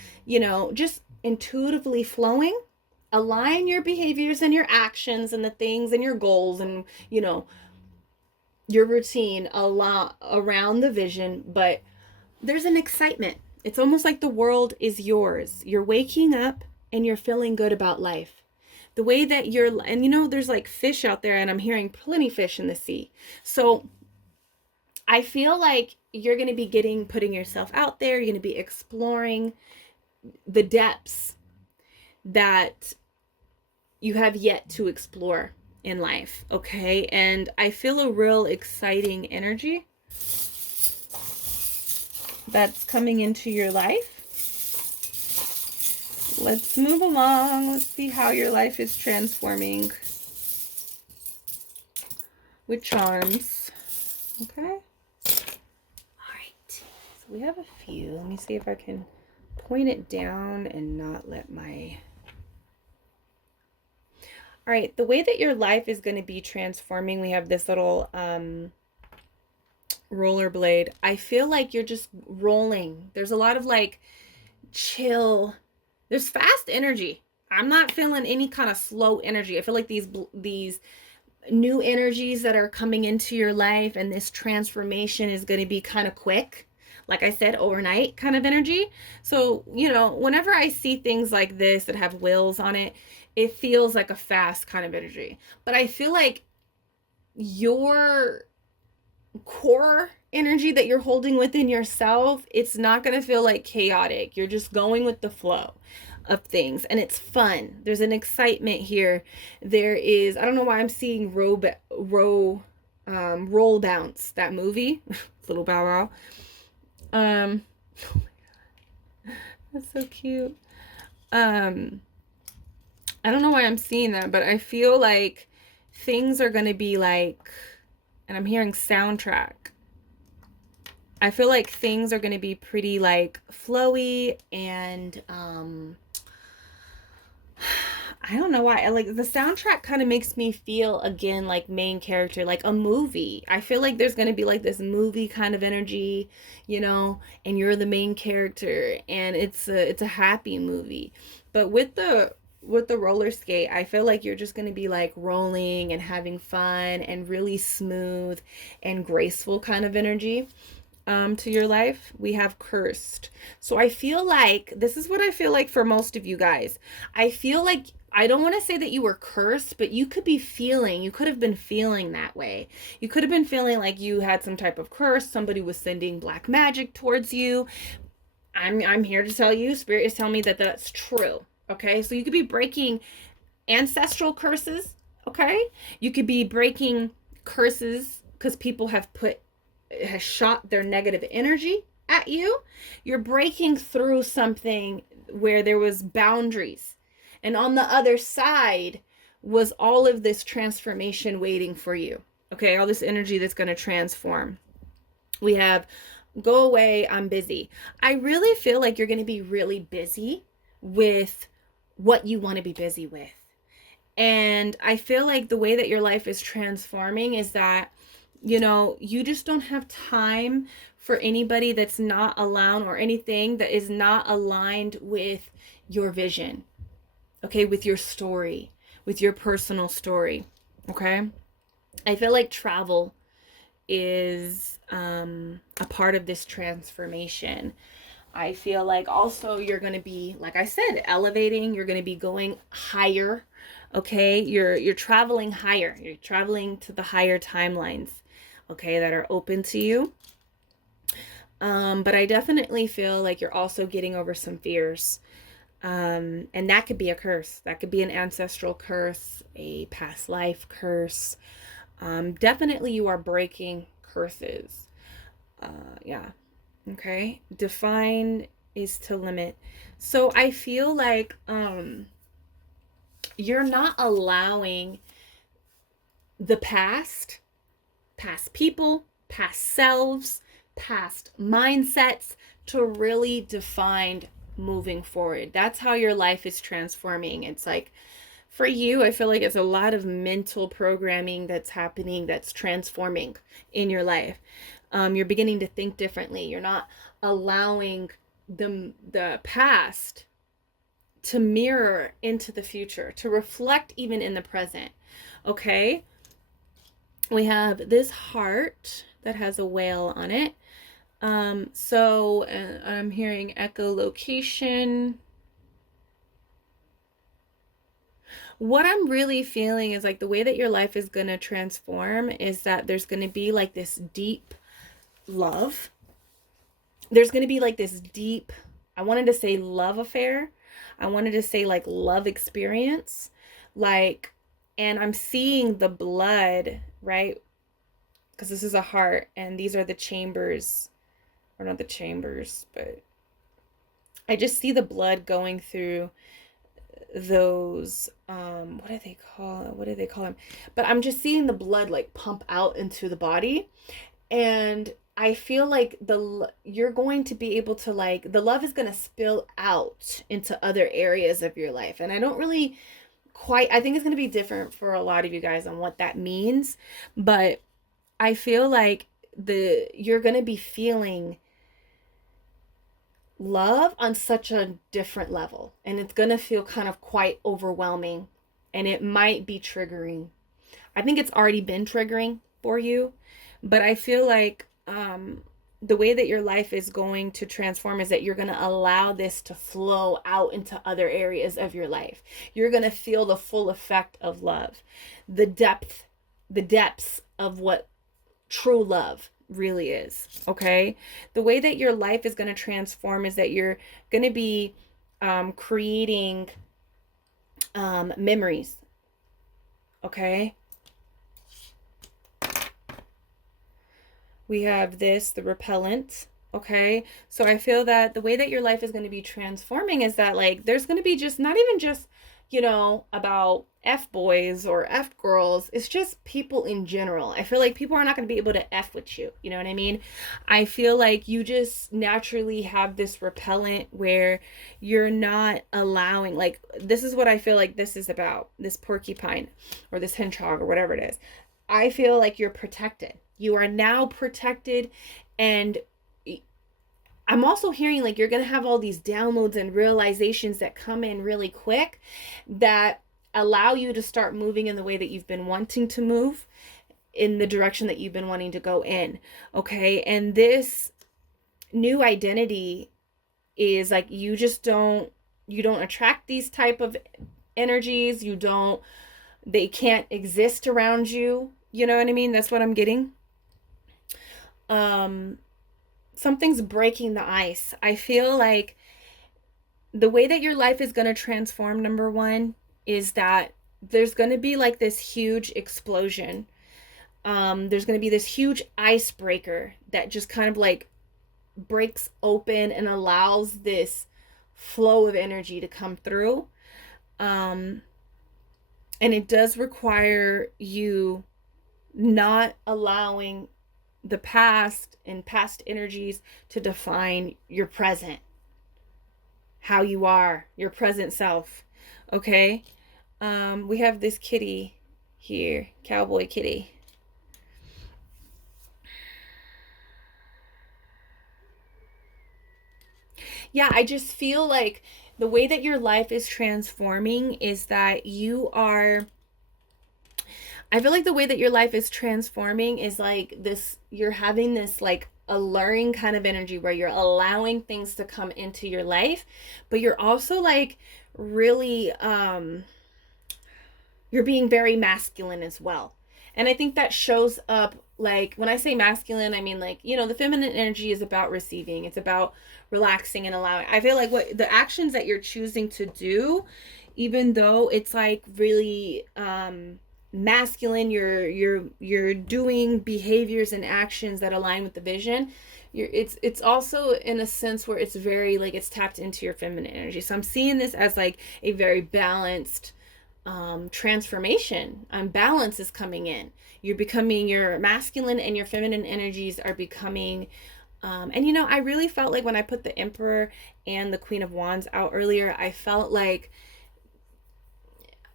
just intuitively flowing. Align your behaviors and your actions and the things and your goals and your routine a lot around the vision, but there's an excitement. It's almost like the world is yours. You're waking up and you're feeling good about life. The way that and there's like fish out there, and I'm hearing plenty fish in the sea. So I feel like you're going to be putting yourself out there. You're going to be exploring the depths that you have yet to explore in life. Okay. And I feel a real exciting energy that's coming into your life. Let's move along. Let's see how your life is transforming with charms. Okay. All right. So we have a few. Let me see if I can point it down and not let my... All right. The way that your life is going to be transforming, we have this little rollerblade. I feel like you're just rolling. There's a lot of like chill. There's fast energy. I'm not feeling any kind of slow energy. I feel like these new energies that are coming into your life and this transformation is going to be kind of quick. Like I said, overnight kind of energy. So, whenever I see things like this that have wheels on it, it feels like a fast kind of energy. But I feel like your core energy that you're holding within yourself, it's not going to feel like chaotic. You're just going with the flow of things, and it's fun. There's an excitement here. There is, I don't know why I'm seeing roll bounce, that movie. Little Bow Wow. Oh my God, that's so cute. I don't know why I'm seeing that, but I feel like things are going to be like, and I'm hearing soundtrack. I feel like things are going to be pretty like flowy, and I don't know why. Like the soundtrack kind of makes me feel again like main character, like a movie. I feel like there's going to be like this movie kind of energy, and you're the main character, and it's a happy movie. But with the roller skate, I feel like you're just going to be like rolling and having fun and really smooth and graceful kind of energy to your life. We have cursed. So I feel like this is what I feel like for most of you guys. I feel like, I don't want to say that you were cursed, but you could have been feeling that way. You could have been feeling like you had some type of curse. Somebody was sending black magic towards you. I'm here to tell you, Spirit is telling me that that's true. Okay, so you could be breaking ancestral curses. Okay, you could be breaking curses because people has shot their negative energy at you. You're breaking through something where there was boundaries, and on the other side was all of this transformation waiting for you. Okay, all this energy that's going to transform. We have go away, I'm busy. I really feel like you're going to be really busy with what you want to be busy with. And I feel like the way that your life is transforming is that, you just don't have time for anybody that's not allowed, or anything that is not aligned with your vision. Okay, with your story, with your personal story. Okay, I feel like travel is a part of this transformation. I feel like also you're going to be, like I said, elevating. You're going to be going higher. Okay, you're traveling higher. You're traveling to the higher timelines, okay, that are open to you. But I definitely feel like you're also getting over some fears. And that could be a curse. That could be an ancestral curse, a past life curse. Definitely you are breaking curses. Yeah. Okay. Define is to limit. So I feel like you're not allowing the past people, past selves, past mindsets to really define moving forward. That's how your life is transforming. It's like For you, I feel like it's a lot of mental programming that's happening, that's transforming in your life. You're beginning to think differently. You're not allowing the past to mirror into the future, to reflect even in the present. Okay? We have this heart that has a whale on it. So I'm hearing echolocation. What I'm really feeling is like the way that your life is going to transform is that there's going to be like this deep love. There's going to be like this deep, I wanted to say love affair. I wanted to say like love experience. Like, and I'm seeing the blood, right? Because this is a heart and these are the chambers, or not the chambers, but I just see the blood going through those what do they call them, but I'm just seeing the blood like pump out into the body, and I feel like you're going to be able to, like, the love is going to spill out into other areas of your life. And I don't really quite, I think it's going to be different for a lot of you guys on what that means, but I feel like you're going to be feeling love on such a different level, and it's going to feel kind of quite overwhelming, and it might be triggering. I think it's already been triggering for you, but I feel like the way that your life is going to transform is that you're going to allow this to flow out into other areas of your life. You're going to feel the full effect of love, the depths of what true love really is. Okay, the way that your life is going to transform is that you're going to be creating memories. Okay, we have the repellent. Okay, so I feel that the way that your life is going to be transforming is that, like, there's going to be just not even just, you know, about F boys or F girls. It's just people in general. I feel like people are not going to be able to F with you. You know what I mean? I feel like you just naturally have this repellent where you're not allowing, like, this is what I feel like this is about, this porcupine or this hedgehog or whatever it is. I feel like you're protected. You are now protected, and I'm also hearing like you're going to have all these downloads and realizations that come in really quick that allow you to start moving in the way that you've been wanting to move, in the direction that you've been wanting to go in. Okay. And this new identity is like, you don't attract these type of energies. They can't exist around you. You know what I mean? That's what I'm getting. Something's breaking the ice. I feel like the way that your life is going to transform, number one, is that there's going to be like this huge explosion. There's going to be this huge icebreaker that just kind of like breaks open and allows this flow of energy to come through. And it does require you not allowing the past and past energies to define your present, how you are, your present self. Okay. We have this kitty here, cowboy kitty. Yeah, I just feel like the way that your life is transforming is that I feel like the way that your life is transforming is like this, you're having this like alluring kind of energy where you're allowing things to come into your life, but you're also like really, you're being very masculine as well. And I think that shows up, like, when I say masculine, I mean, like, you know, the feminine energy is about receiving. It's about relaxing and allowing. I feel like what the actions that you're choosing to do, even though it's like really, masculine, you're doing behaviors and actions that align with the vision. It's also in a sense where it's very like it's tapped into your feminine energy. So I'm seeing this as like a very balanced transformation. Balance is coming in. You're becoming, your masculine and your feminine energies are becoming, and you know, I really felt like when I put the Emperor and the Queen of Wands out earlier, I felt like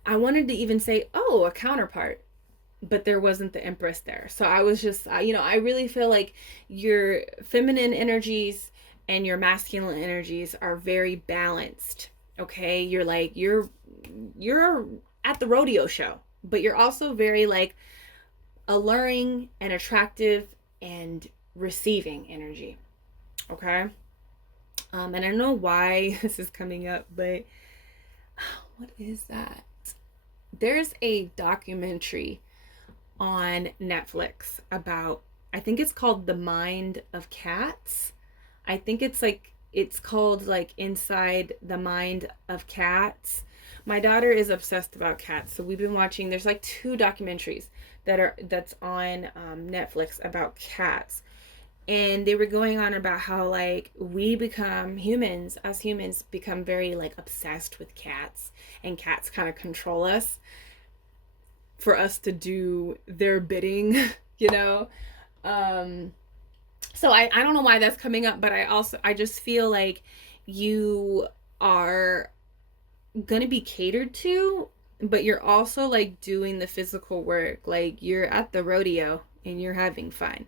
I wanted to even say, oh, a counterpart, but there wasn't the Empress there. So I was just, I really feel like your feminine energies and your masculine energies are very balanced. Okay. You're like, you're at the rodeo show, but you're also very like alluring and attractive and receiving energy. Okay. And I don't know why this is coming up, but what is that? There's a documentary on Netflix about, I think it's called The Mind of Cats. I think it's called like Inside the Mind of Cats. My daughter is obsessed about cats, so we've been watching, there's like 2 documentaries that's on Netflix about cats. And they were going on about how like we become humans, us humans become very like obsessed with cats, and cats kind of control us for us to do their bidding, you know? So I don't know why that's coming up, but I just feel like you are gonna be catered to, but you're also like doing the physical work. Like you're at the rodeo and you're having fun.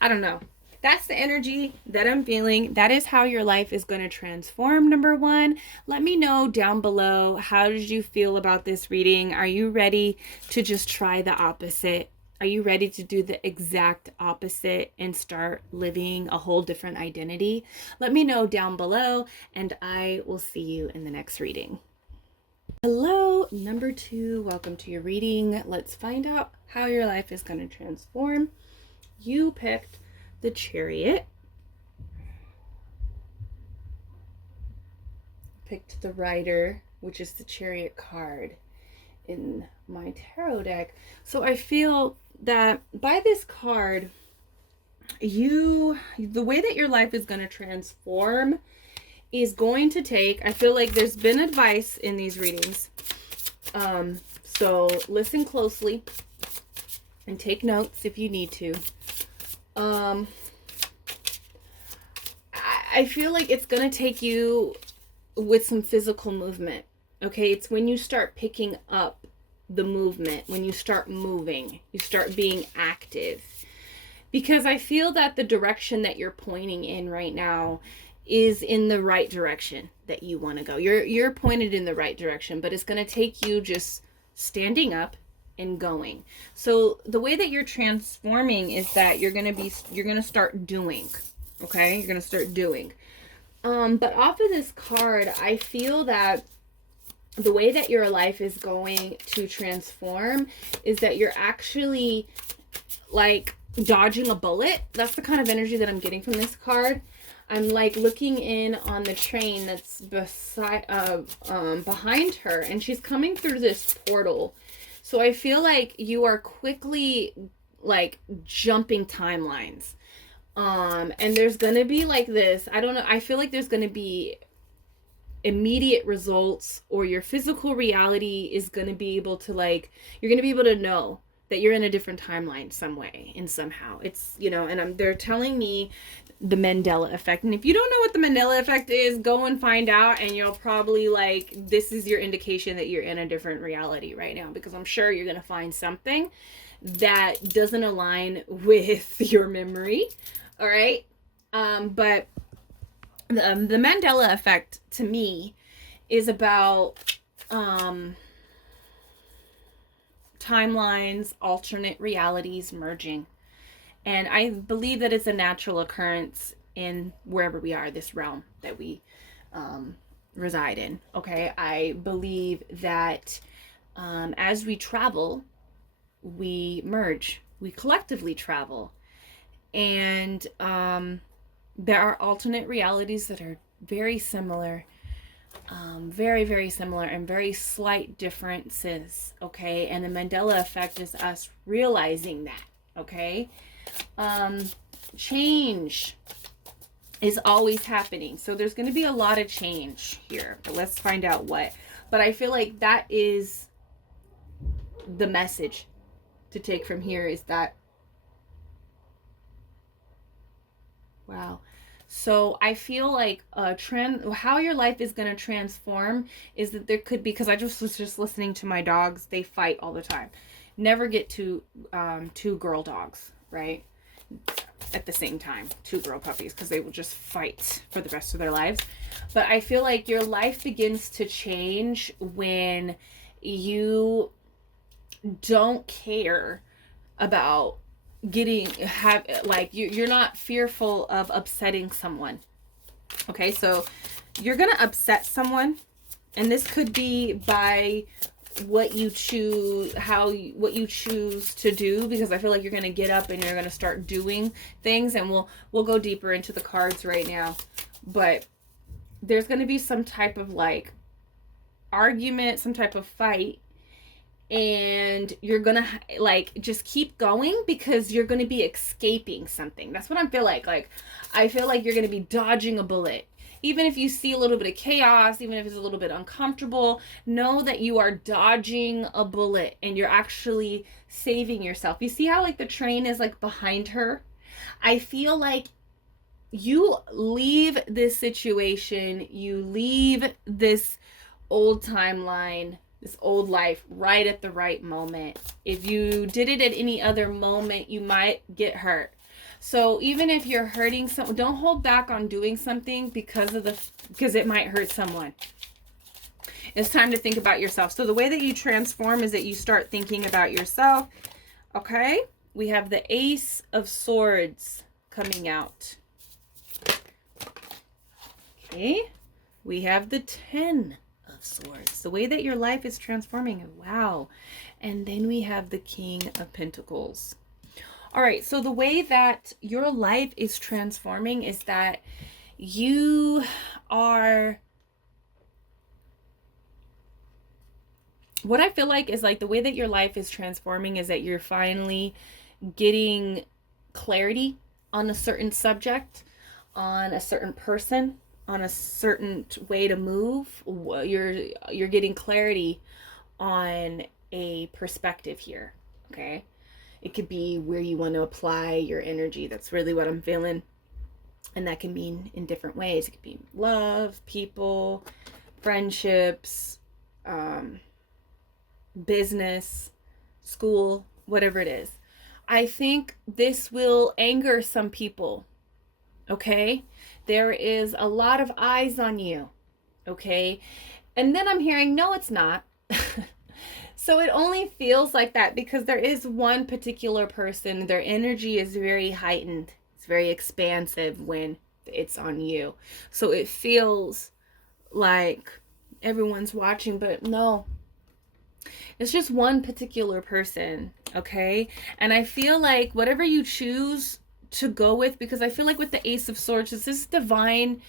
I don't know. That's the energy that I'm feeling. That is how your life is going to transform, number 1. Let me know down below, how did you feel about this reading? Are you ready to just try the opposite? Are you ready to do the exact opposite and start living a whole different identity? Let me know down below, and I will see you in the next reading. Hello, number 2. Welcome to your reading. Let's find out how your life is going to transform. You picked the Chariot, picked the Rider, which is the Chariot card in my tarot deck. So I feel that by this card, the way that your life is going to transform is going to take, I feel like there's been advice in these readings. So listen closely and take notes if you need to. I feel like it's going to take you with some physical movement. Okay. It's when you start picking up the movement, when you start moving, you start being active, because I feel that the direction that you're pointing in right now is in the right direction that you want to go. You're pointed in the right direction, but it's going to take you just standing up and going. So the way that you're transforming is that you're going to start doing. Okay? You're going to start doing. But off of this card, I feel that the way that your life is going to transform is that you're actually like dodging a bullet. That's the kind of energy that I'm getting from this card. I'm like looking in on the train that's behind her, and she's coming through this portal. So I feel like you are quickly like jumping timelines. And there's gonna be like this, I don't know, I feel like there's gonna be immediate results, or your physical reality is gonna be able to like, you're gonna be able to know that you're in a different timeline some way and somehow. It's, and they're telling me the Mandela effect. And if you don't know what the Mandela effect is, go and find out, and you'll probably like, this is your indication that you're in a different reality right now, because I'm sure you're gonna find something that doesn't align with your memory. All right. But the Mandela effect to me is about timelines, alternate realities merging. And I believe that it's a natural occurrence in wherever we are, this realm that we reside in. Okay. I believe that as we travel, we merge, we collectively travel. And there are alternate realities that are very similar, very, very similar, and very slight differences, okay? And the Mandela effect is us realizing that, okay? Change is always happening. So there's going to be a lot of change here, but let's find out what. But I feel like that is the message to take from here, is that, wow. So I feel like how your life is going to transform is that there could be, because I just was just listening to my dogs. They fight all the time. Never get two girl dogs, right? At the same time, two girl puppies, because they will just fight for the rest of their lives. But I feel like your life begins to change when you don't care about you're not fearful of upsetting someone. Okay, so you're gonna upset someone, and this could be by what you choose to do, because I feel like you're gonna get up and you're gonna start doing things, and we'll go deeper into the cards right now. But there's gonna be some type of like argument, some type of fight, and you're gonna like just keep going because you're gonna be escaping something. That's what I feel like. Like, I feel like you're gonna be dodging a bullet. Even if you see a little bit of chaos, even if it's a little bit uncomfortable, know that you are dodging a bullet and you're actually saving yourself. You see how like the train is like behind her? I feel like you leave this situation, you leave this old timeline, this old life right at the right moment. If you did it at any other moment, you might get hurt. So even if you're hurting someone, don't hold back on doing something because it might hurt someone. It's time to think about yourself. So the way that you transform is that you start thinking about yourself. Okay? We have the Ace of Swords coming out. Okay? We have the 10 of Swords. The way that your life is transforming. Wow. And then we have the King of Pentacles. All right, so the way that your life is transforming is that you are, what I feel like is like the way that your life is transforming is that you're finally getting clarity on a certain subject, on a certain person, on a certain way to move. You're getting clarity on a perspective here, okay? It could be where you want to apply your energy. That's really what I'm feeling. And that can mean in different ways. It could be love, people, friendships, business, school, whatever it is. I think this will anger some people. Okay? There is a lot of eyes on you. Okay? And then I'm hearing, no, it's not. So it only feels like that because there is one particular person, their energy is very heightened. It's very expansive when it's on you. So it feels like everyone's watching, but no. It's just one particular person, okay? And I feel like whatever you choose to go with, because I feel like with the Ace of Swords, this is divine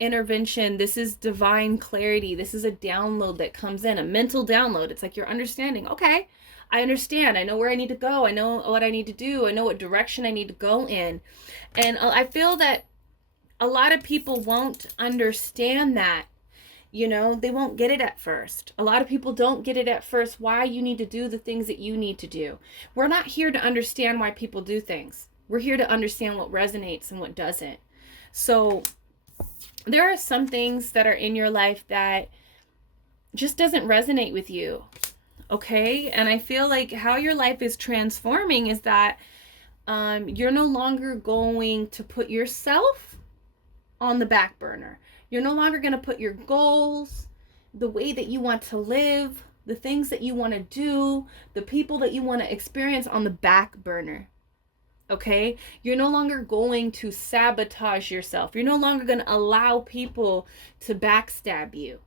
intervention, this is divine clarity, this is a download that comes in, a mental download. It's like you're understanding, okay, I understand, I know where I need to go, I know what I need to do, I know what direction I need to go in. And I feel that a lot of people won't understand that, you know, they won't get it at first. A lot of people don't get it at first, why you need to do the things that you need to do. We're not here to understand why people do things. We're here to understand what resonates and what doesn't. So there are some things that are in your life that just doesn't resonate with you, okay? And I feel like how your life is transforming is that you're no longer going to put yourself on the back burner. You're no longer going to put your goals, the way that you want to live, the things that you want to do, the people that you want to experience on the back burner. Okay, you're no longer going to sabotage yourself. You're no longer going to allow people to backstab you.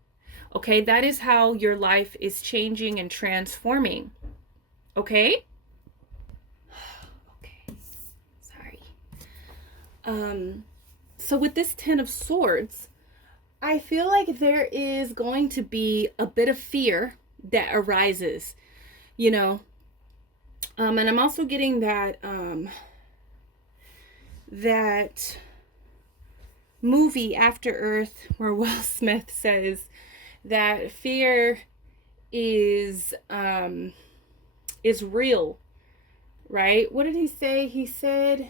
Okay, that is how your life is changing and transforming. Okay? Okay, sorry. So with this 10 of Swords, I feel like there is going to be a bit of fear that arises, you know. And I'm also getting that that movie After Earth where Will Smith says that fear is real, right? What did he say? He said,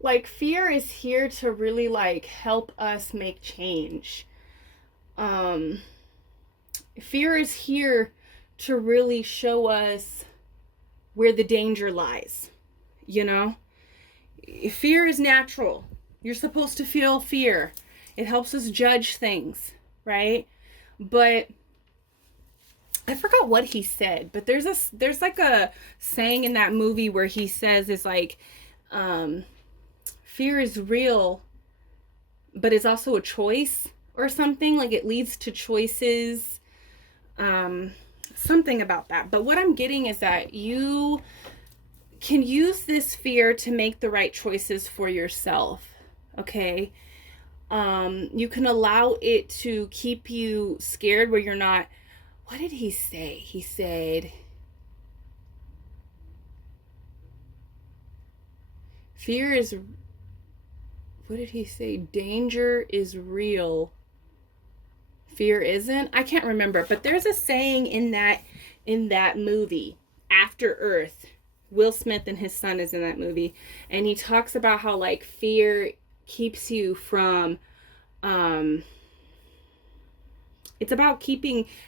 like fear is here to really like help us make change. Fear is here to really show us where the danger lies, you know? Fear is natural. You're supposed to feel fear. It helps us judge things, right? But I forgot what he said, but there's like a saying in that movie where he says it's like fear is real, but it's also a choice or something, like it leads to choices, something about that. But what I'm getting is that you can use this fear to make the right choices for yourself, okay? You can allow it to keep you scared where you're not. What did he say? He said, fear is, what did he say? Danger is real. Fear isn't. I can't remember, but there's a saying in that movie, After Earth. Will Smith and his son is in that movie, and he talks about how like fear keeps you from it's about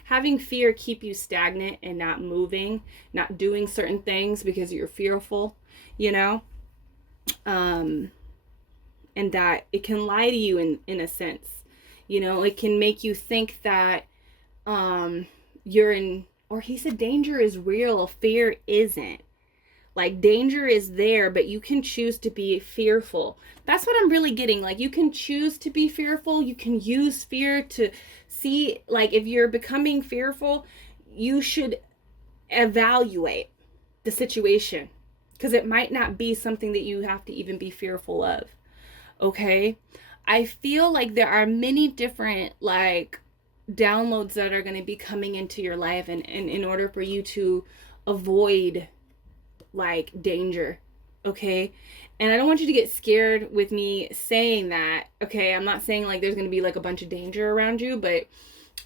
having fear keep you stagnant and not moving, not doing certain things because you're fearful, you know? And that it can lie to you in a sense. You know, it can make you think that you're in, or he said danger is real, fear isn't. Like danger is there, but you can choose to be fearful. That's what I'm really getting. Like you can choose to be fearful. You can use fear to see, like if you're becoming fearful, you should evaluate the situation because it might not be something that you have to even be fearful of. Okay? I feel like there are many different like downloads that are going to be coming into your life and in order for you to avoid like danger, okay? And I don't want you to get scared with me saying that, okay? I'm not saying like there's going to be like a bunch of danger around you, but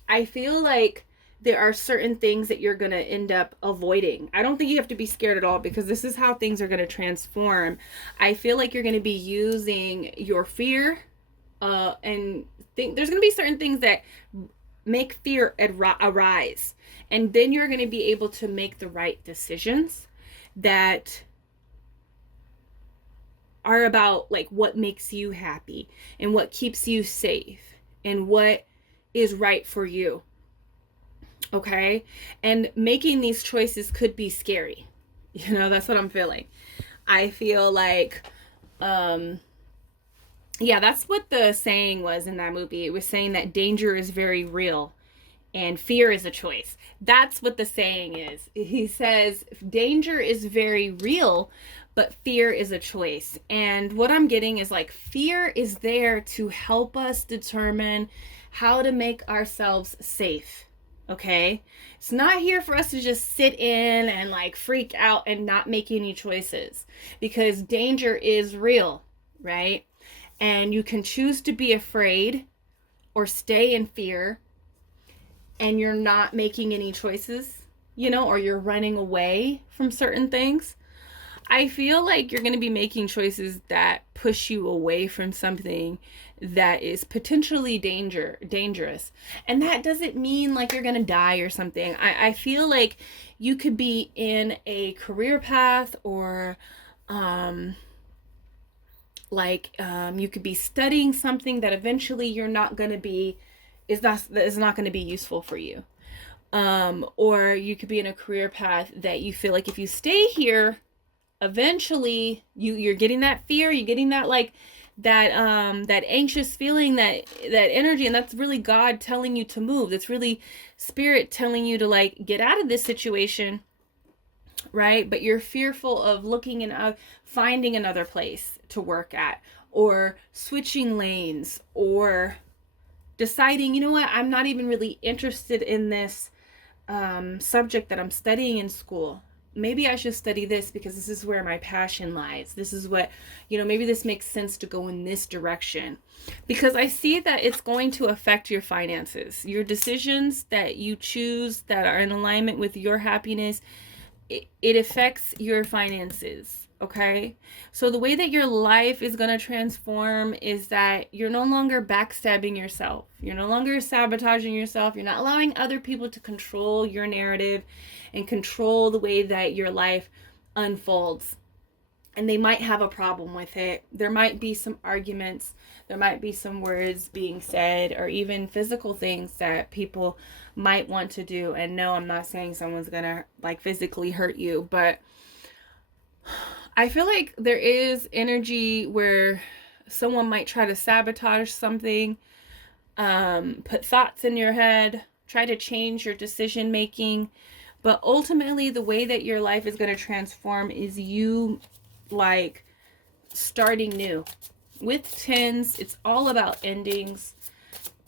I feel like there are certain things that you're going to end up avoiding. I don't think you have to be scared at all because this is how things are going to transform. I feel like you're going to be using your fear and there's going to be certain things that make fear arise. And then you're going to be able to make the right decisions that are about like what makes you happy and what keeps you safe and what is right for you. Okay? And making these choices could be scary. You know, that's what I'm feeling. I feel like yeah, that's what the saying was in that movie. It was saying that danger is very real and fear is a choice. That's what the saying is. He says danger is very real, but fear is a choice. And what I'm getting is like fear is there to help us determine how to make ourselves safe. Okay? It's not here for us to just sit in and like freak out and not make any choices because danger is real, right? And you can choose to be afraid or stay in fear and you're not making any choices, you know, or you're running away from certain things. I feel like you're going to be making choices that push you away from something that is potentially dangerous. And that doesn't mean like you're going to die or something. I feel like you could be in a career path or you could be studying something that eventually you're not going to be is not going to be useful for you. Or you could be in a career path that you feel like if you stay here, eventually you're getting that fear, you're getting that like that anxious feeling, that energy, and that's really God telling you to move. That's really spirit telling you to like get out of this situation, right? But you're fearful of looking and finding another place to work at, or switching lanes, or deciding, you know what, I'm not even really interested in this subject that I'm studying in school. Maybe I should study this because this is where my passion lies. This is what, you know, maybe this makes sense to go in this direction. Because I see that it's going to affect your finances. Your decisions that you choose that are in alignment with your happiness, it affects your finances. Okay, so the way that your life is going to transform is that you're no longer backstabbing yourself. You're no longer sabotaging yourself. You're not allowing other people to control your narrative and control the way that your life unfolds. And they might have a problem with it. There might be some arguments. There might be some words being said, or even physical things that people might want to do. And no, I'm not saying someone's going to like physically hurt you, but I feel like there is energy where someone might try to sabotage something, put thoughts in your head, try to change your decision making. But ultimately, the way that your life is going to transform is you like starting new. With tens, it's all about endings.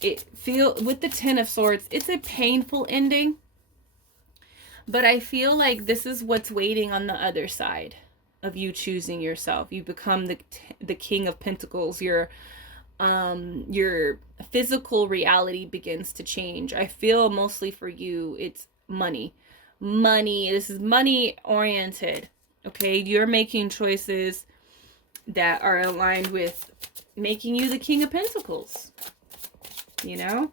With the Ten of Swords, it's a painful ending. But I feel like this is what's waiting on the other side of you choosing yourself. You become the King of Pentacles. Your physical reality begins to change. I feel mostly for you, it's money. This is money oriented. Okay, you're making choices that are aligned with making you the King of Pentacles. You know,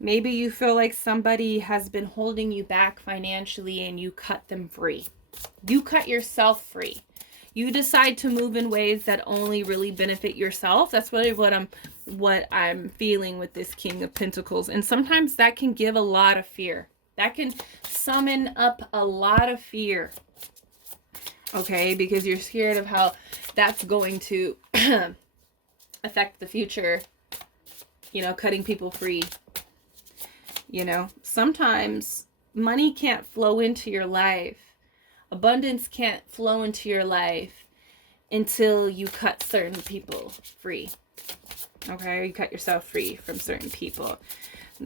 maybe you feel like somebody has been holding you back financially and you cut them free. You cut yourself free. You decide to move in ways that only really benefit yourself. That's really what I'm feeling with this King of Pentacles. And sometimes that can give a lot of fear. That can summon up a lot of fear. Okay, because you're scared of how that's going to affect the future. You know, cutting people free. You know, sometimes money can't flow into your life. Abundance can't flow into your life until you cut certain people free. Okay, you cut yourself free from certain people.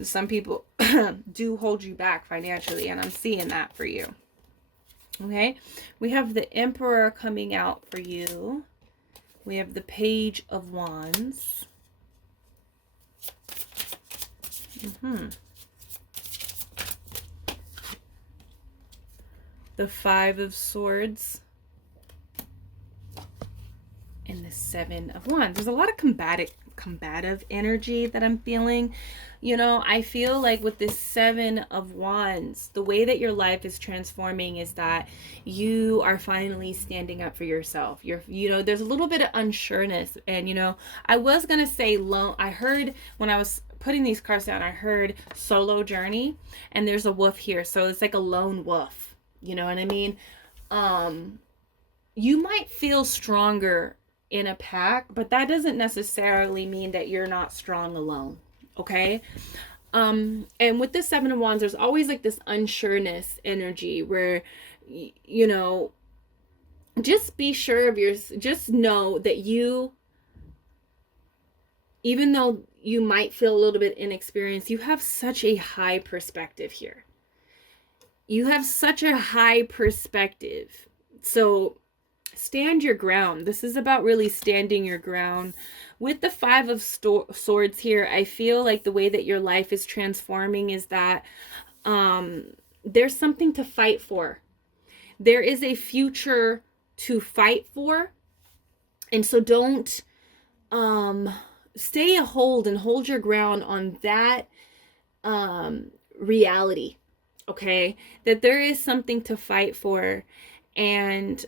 Some people do hold you back financially, and I'm seeing that for you. Okay, we have the Emperor coming out for you. We have the Page of Wands. The Five of Swords. And the Seven of Wands. There's a lot of combative energy that I'm feeling. You know, I feel like with this Seven of Wands, the way that your life is transforming is that you are finally standing up for yourself. You know, there's a little bit of unsureness. And, you know, I was going to say I heard when I was putting these cards down, I heard solo journey, and there's a wolf here. So it's like a lone wolf. You know what I mean? You might feel stronger in a pack, but that doesn't necessarily mean that you're not strong alone. Okay? And with the Seven of Wands, there's always like this unsureness energy where, you know, just be sure of just know that you, even though you might feel a little bit inexperienced, you have such a high perspective here. You have such a high perspective. So stand your ground. This is about really standing your ground. With the Five of Swords here, I feel like the way that your life is transforming is that there's something to fight for. There is a future to fight for. And so don't stay a hold and hold your ground on that reality. Okay, that there is something to fight for, and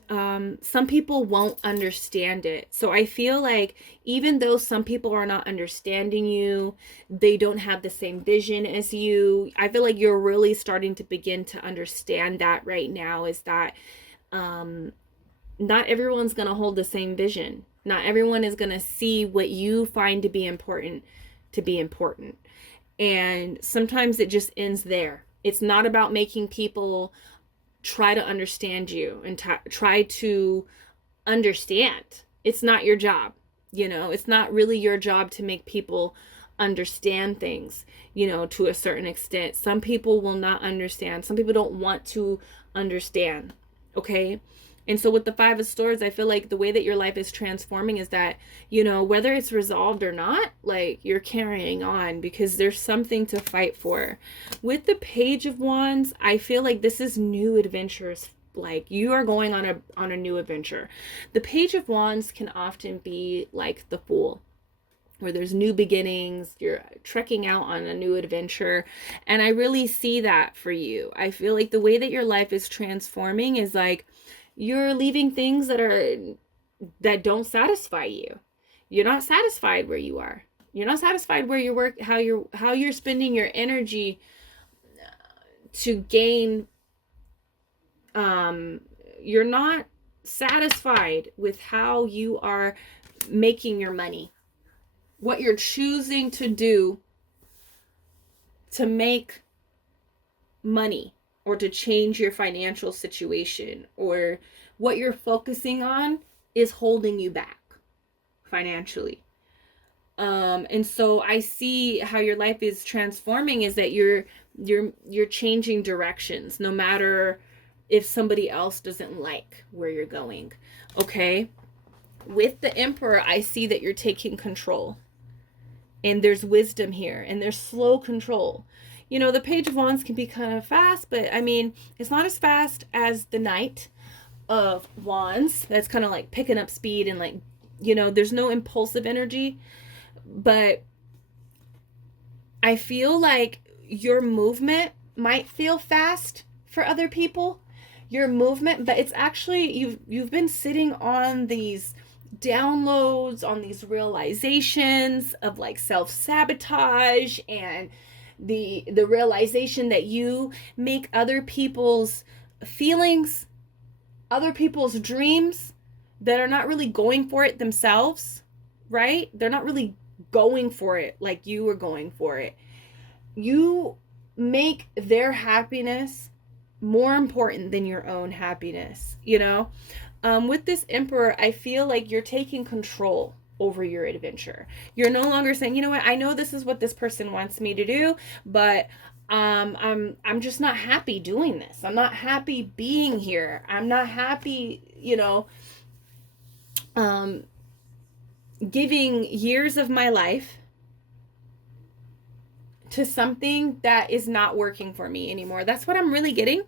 some people won't understand it. So I feel like even though some people are not understanding you, they don't have the same vision as you, I feel like you're really starting to begin to understand that right now, is that not everyone's going to hold the same vision. Not everyone is going to see what you find to be important. And sometimes it just ends there. It's not about making people try to understand you and try to understand. It's not your job. You know, it's not really your job to make people understand things, you know, to a certain extent. Some people will not understand. Some people don't want to understand. Okay. And so with the Five of Swords, I feel like the way that your life is transforming is that, you know, whether it's resolved or not, like you're carrying on because there's something to fight for. With the Page of Wands, I feel like this is new adventures Like you are going on a new adventure. The Page of Wands can often be like the Fool, where there's new beginnings, you're trekking out on a new adventure. And I really see that for you. I feel like the way that your life is transforming is like you're leaving things that don't satisfy you. You're not satisfied where you are. You're not satisfied where you work, how you're spending your energy to gain. You're not satisfied with how you are making your money, what you're choosing to do to make money or to change your financial situation, or what you're focusing on is holding you back financially. And so I see how your life is transforming is that you're changing directions, no matter if somebody else doesn't like where you're going. Okay. With the Emperor, I see that you're taking control, and there's wisdom here, and there's slow control. You know, the Page of Wands can be kind of fast, but I mean, it's not as fast as the Knight of Wands. That's kind of like picking up speed, and like, you know, there's no impulsive energy. But I feel like your movement might feel fast for other people, your movement, but it's actually you've been sitting on these downloads, on these realizations of like self-sabotage, and the realization that you make other people's feelings, other people's dreams that are not really going for it themselves, right? They're not really going for it like you were going for it. You make their happiness more important than your own happiness, you know? With this Emperor, I feel like you're taking control over your adventure. You're no longer saying, you know what, I know this is what this person wants me to do, but I'm just not happy doing this. I'm not happy being here. I'm not happy, you know, giving years of my life to something that is not working for me anymore. That's what I'm really getting.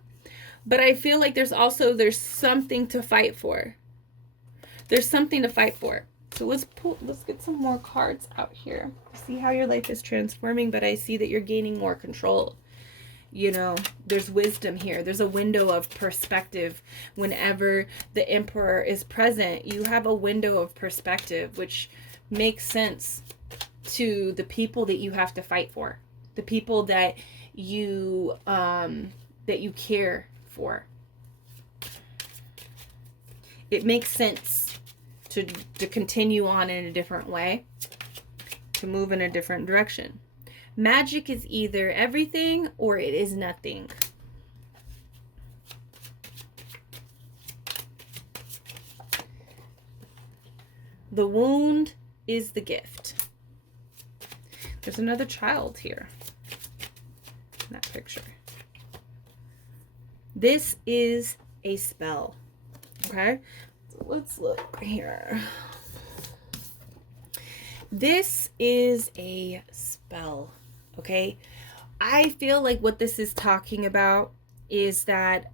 But I feel like there's something to fight for. There's something to fight for. So let's get some more cards out here. See how your life is transforming, but I see that you're gaining more control. You know, there's wisdom here. There's a window of perspective. Whenever the Emperor is present, you have a window of perspective, which makes sense to the people that you have to fight for, the people that you care for. It makes sense to continue on in a different way, to move in a different direction. Magic is either everything or it is nothing. The wound is the gift. There's another child here in that picture. This is a spell. Okay? So let's look here. This is a spell. Okay? I feel like what this is talking about is that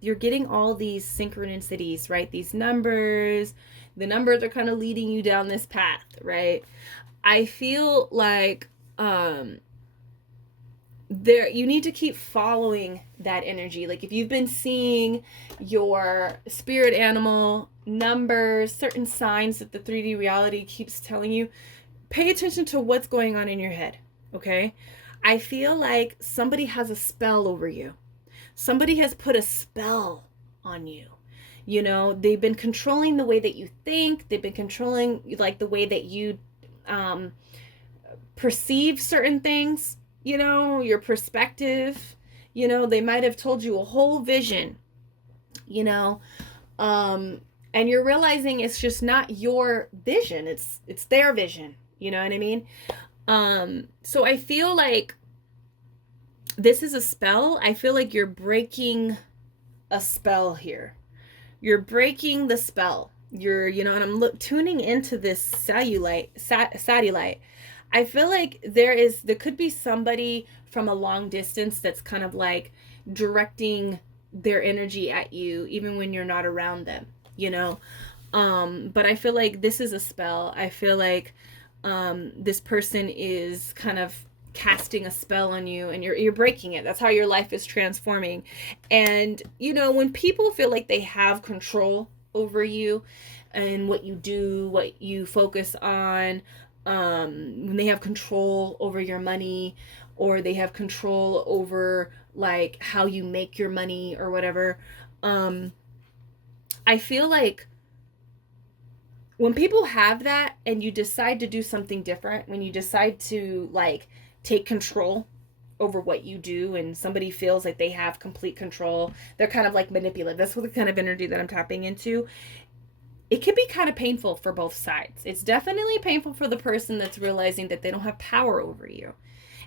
you're getting all these synchronicities, right? These numbers. The numbers are kind of leading you down this path, right? I feel like you need to keep following that energy. Like if you've been seeing your spirit animal numbers, certain signs that the 3D reality keeps telling you, pay attention to what's going on in your head, okay? I feel like somebody has a spell over you. Somebody has put a spell on you. You know, they've been controlling the way that you think. They've been controlling like the way that you perceive certain things, you know, your perspective. You know, they might have told you a whole vision, you know, and you're realizing it's just not your vision. It's their vision. You know what I mean? So I feel like this is a spell. I feel like you're breaking a spell here. You're breaking the spell. You know, and I'm tuning into this satellite. I feel like there could be somebody from a long distance that's kind of like directing their energy at you even when you're not around them, you know. But I feel like this is a spell. I feel like this person is kind of casting a spell on you, and you're breaking it. That's how your life is transforming. And you know, when people feel like they have control over you and what you do, what you focus on, when they have control over your money, or they have control over like how you make your money or whatever, I feel like when people have that and you decide to do something different, when you decide to like take control over what you do, and somebody feels like they have complete control, they're kind of like manipulative. That's what the kind of energy that I'm tapping into. It can be kind of painful for both sides. It's definitely painful for the person that's realizing that they don't have power over you,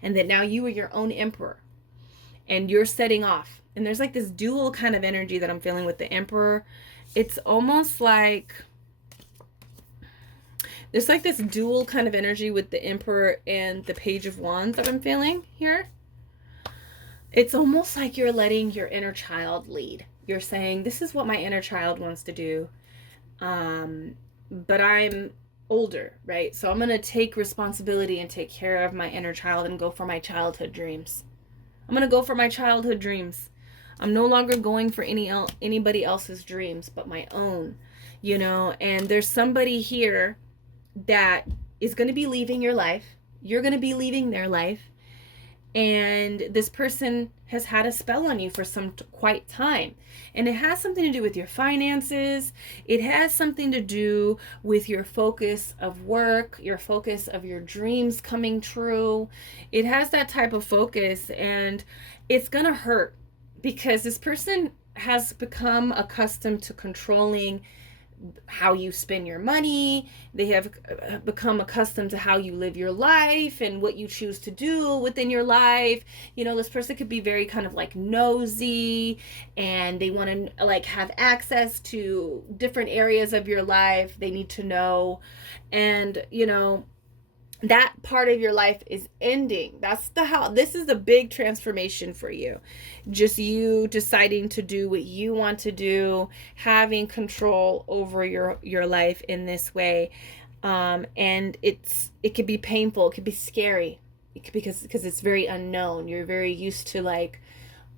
and that now you are your own emperor and you're setting off. And there's like this dual kind of energy that I'm feeling with the emperor. It's almost like there's like this dual kind of energy with the emperor and the page of wands that I'm feeling here. It's almost like you're letting your inner child lead. You're saying, this is what my inner child wants to do. But I'm older, right? So I'm going to take responsibility and take care of my inner child and go for my childhood dreams. I'm going to go for my childhood dreams. I'm no longer going for anybody else's dreams but my own, you know. And there's somebody here that is going to be leaving your life. You're going to be leaving their life. And this person has had a spell on you for some quite time. And it has something to do with your finances. It has something to do with your focus of work, your focus of your dreams coming true. It has that type of focus, and it's going to hurt because this person has become accustomed to controlling how you spend your money. They have become accustomed to how you live your life and what you choose to do within your life. You know, this person could be very kind of like nosy, and they want to like have access to different areas of your life. They need to know. And, you know, that part of your life is ending. This is a big transformation for you. Just you deciding to do what you want to do, having control over your life in this way. And it could be painful. It could be scary. It could, because it's very unknown. You're very used to like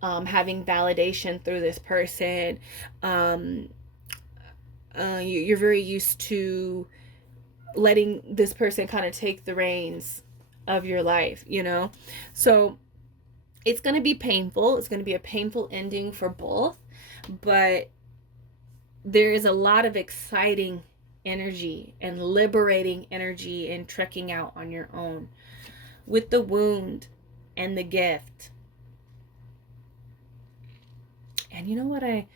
having validation through this person. You're very used to letting this person kind of take the reins of your life, you know? So it's going to be painful. It's going to be a painful ending for both, but there is a lot of exciting energy and liberating energy in trekking out on your own with the wound and the gift. And you know what I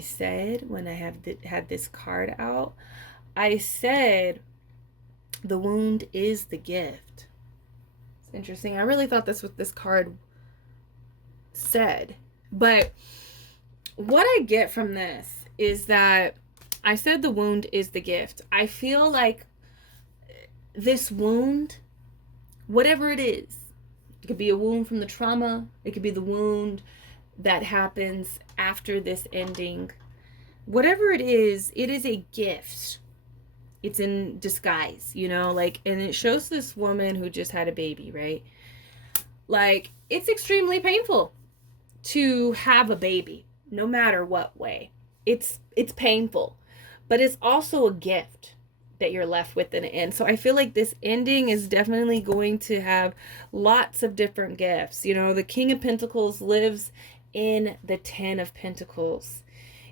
said when I had this card out? I said, the wound is the gift. It's interesting. I really thought that's what this card said. But what I get from this is that I said the wound is the gift. I feel like this wound, whatever it is, it could be a wound from the trauma. It could be the wound that happens after this ending. Whatever it is a gift. It's in disguise, you know, like, and it shows this woman who just had a baby, right? Like, it's extremely painful to have a baby, no matter what way. It's painful, but it's also a gift that you're left with in the end. So I feel like this ending is definitely going to have lots of different gifts. You know, the King of Pentacles lives in the Ten of Pentacles.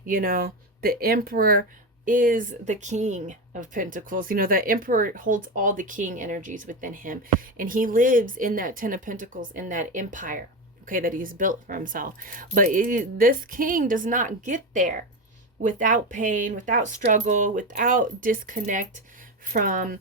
You know, the Emperor is the King of Pentacles. You know, the Emperor holds all the king energies within him, and he lives in that Ten of Pentacles, in that empire, okay, that he's built for himself. But this king does not get there without pain, without struggle, without disconnect from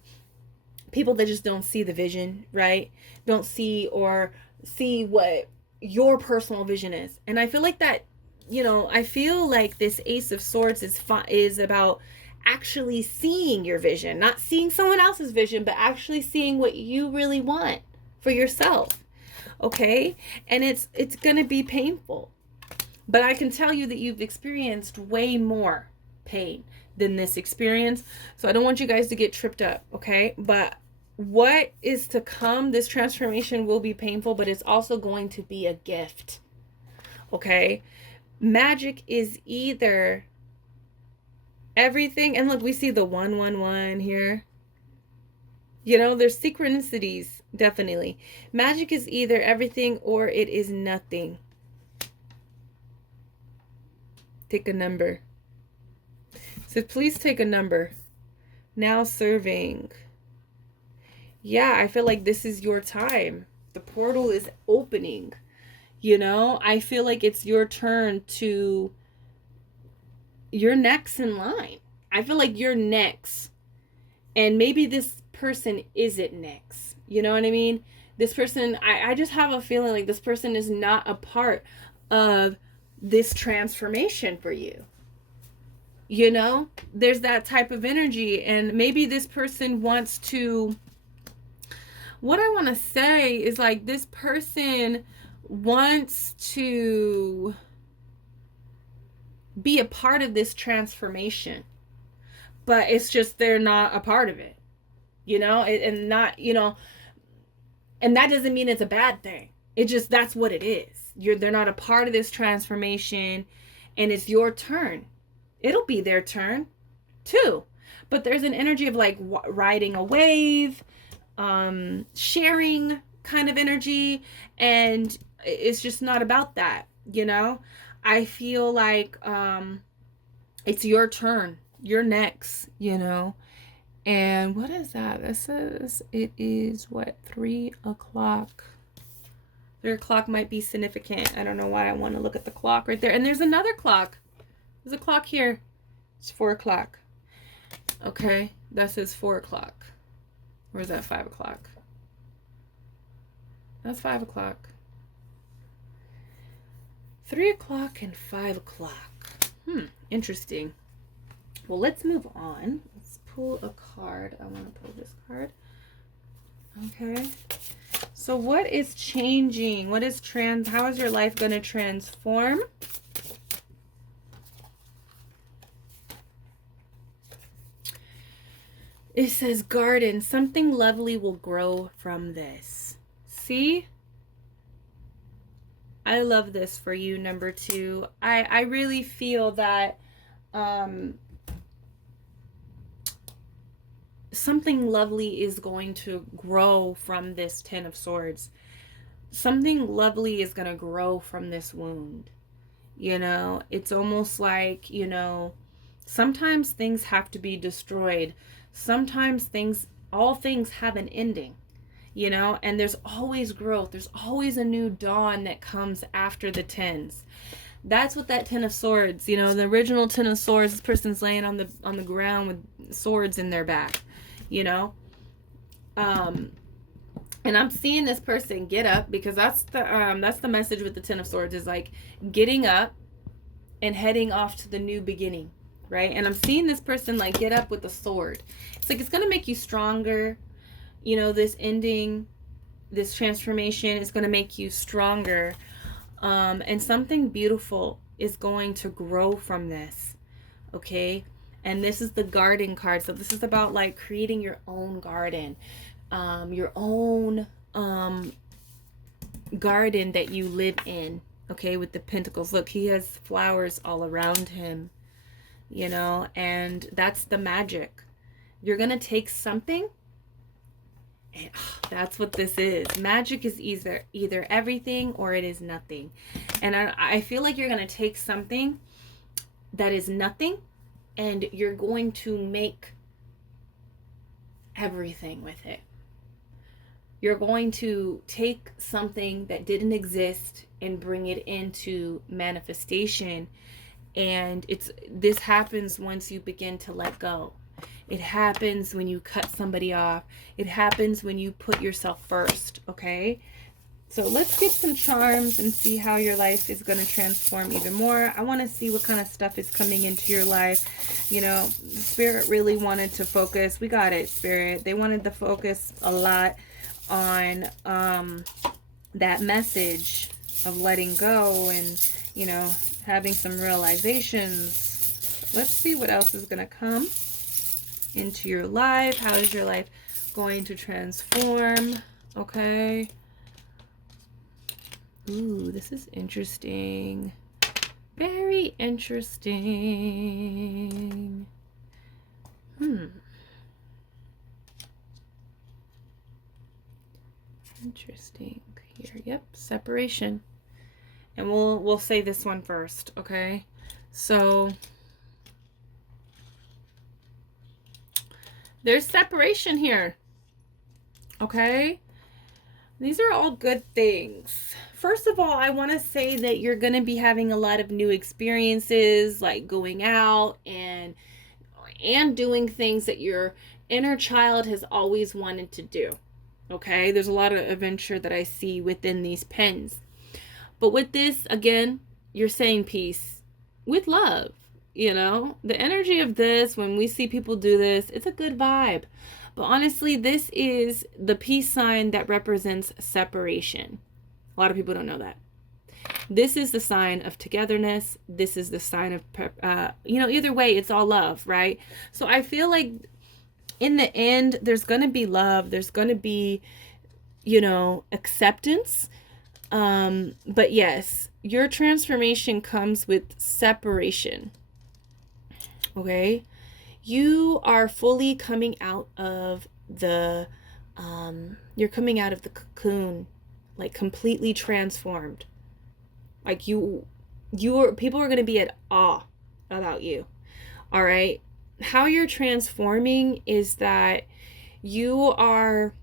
people that just don't see the vision, right? Don't see or see what your personal vision is. And I feel like that, you know, I feel like this Ace of Swords is about actually seeing your vision, not seeing someone else's vision, but actually seeing what you really want for yourself. Okay? And it's going to be painful. But I can tell you that you've experienced way more pain than this experience. So I don't want you guys to get tripped up, okay? But what is to come, this transformation will be painful, but it's also going to be a gift, okay? Magic is either everything, and look, we see the 111 here. You know, there's synchronicities, definitely. Magic is either everything or it is nothing. Take a number. So please take a number. Now serving. Yeah, I feel like this is your time. The portal is opening. You know, I feel like it's your turn to, you're next in line. I feel like you're next. And maybe this person isn't next. You know what I mean? This person, I just have a feeling like this person is not a part of this transformation for you. You know, there's that type of energy, and maybe this person wants to, what I want to say is like this person wants to be a part of this transformation, but it's just they're not a part of it, you know, and not, you know, and that doesn't mean it's a bad thing. It just, that's what it is. They're not a part of this transformation, and it's your turn. It'll be their turn too. But there's an energy of like riding a wave, sharing kind of energy, and it's just not about that, you know? I feel like it's your turn. You're next, you know? And what is that? That says it is what, 3 o'clock. 3 o'clock might be significant. I don't know why I want to look at the clock right there. And there's another clock. There's a clock here. It's 4 o'clock. Okay, that says 4 o'clock. Or is that 5 o'clock? That's 5 o'clock. 3 o'clock and 5 o'clock. Interesting. Well, let's move on. Let's pull a card. I want to pull this card. Okay. So what is changing? What is how is your life going to transform? It says garden. Something lovely will grow from this. See? I love this for you, number 2. I really feel that something lovely is going to grow from this 10 of Swords. Something lovely is going to grow from this wound. You know, it's almost like, you know, sometimes things have to be destroyed. Sometimes all things have an ending, you know, and there's always growth. There's always a new dawn that comes after the 10s. That's what that 10 of Swords, you know, the original 10 of Swords, this person's laying on the ground with swords in their back, you know. And I'm seeing this person get up, because that's the message with the 10 of Swords, is like getting up and heading off to the new beginning, right? And I'm seeing this person like get up with a sword. It's like it's going to make you stronger. You know, this ending, this transformation is going to make you stronger. And something beautiful is going to grow from this, okay? And this is the garden card. So this is about like creating your own garden, your own garden that you live in, okay, with the pentacles. Look, he has flowers all around him, you know, and that's the magic. You're going to take something, and that's what this is. Magic is either everything or it is nothing. And I feel like you're going to take something that is nothing, and you're going to make everything with it. You're going to take something that didn't exist and bring it into manifestation. And this happens once you begin to let go. It happens when you cut somebody off. It happens when you put yourself first, okay? So let's get some charms and see how your life is going to transform even more. I want to see what kind of stuff is coming into your life. You know, Spirit really wanted to focus. We got it, Spirit. They wanted to focus a lot on that message of letting go and, you know, having some realizations. Let's see what else is going to come into your life. How is your life going to transform? Okay. Ooh, this is interesting. Very interesting. Interesting. Here, yep, separation. And we'll say this one first, okay? So there's separation here. Okay? These are all good things. First of all, I want to say that you're going to be having a lot of new experiences, like going out and doing things that your inner child has always wanted to do. Okay? There's a lot of adventure that I see within these pens. But with this, again, you're saying peace with love. You know, the energy of this, when we see people do this, it's a good vibe. But honestly, this is the peace sign that represents separation. A lot of people don't know that. This is the sign of togetherness. This is the sign of, either way, it's all love, right? So I feel like in the end, there's going to be love. There's going to be, acceptance. But yes, your transformation comes with separation. Okay? You are fully coming out of the, you're coming out of the cocoon, like completely transformed. Like people are going to be at awe about you. All right. How you're transforming is that your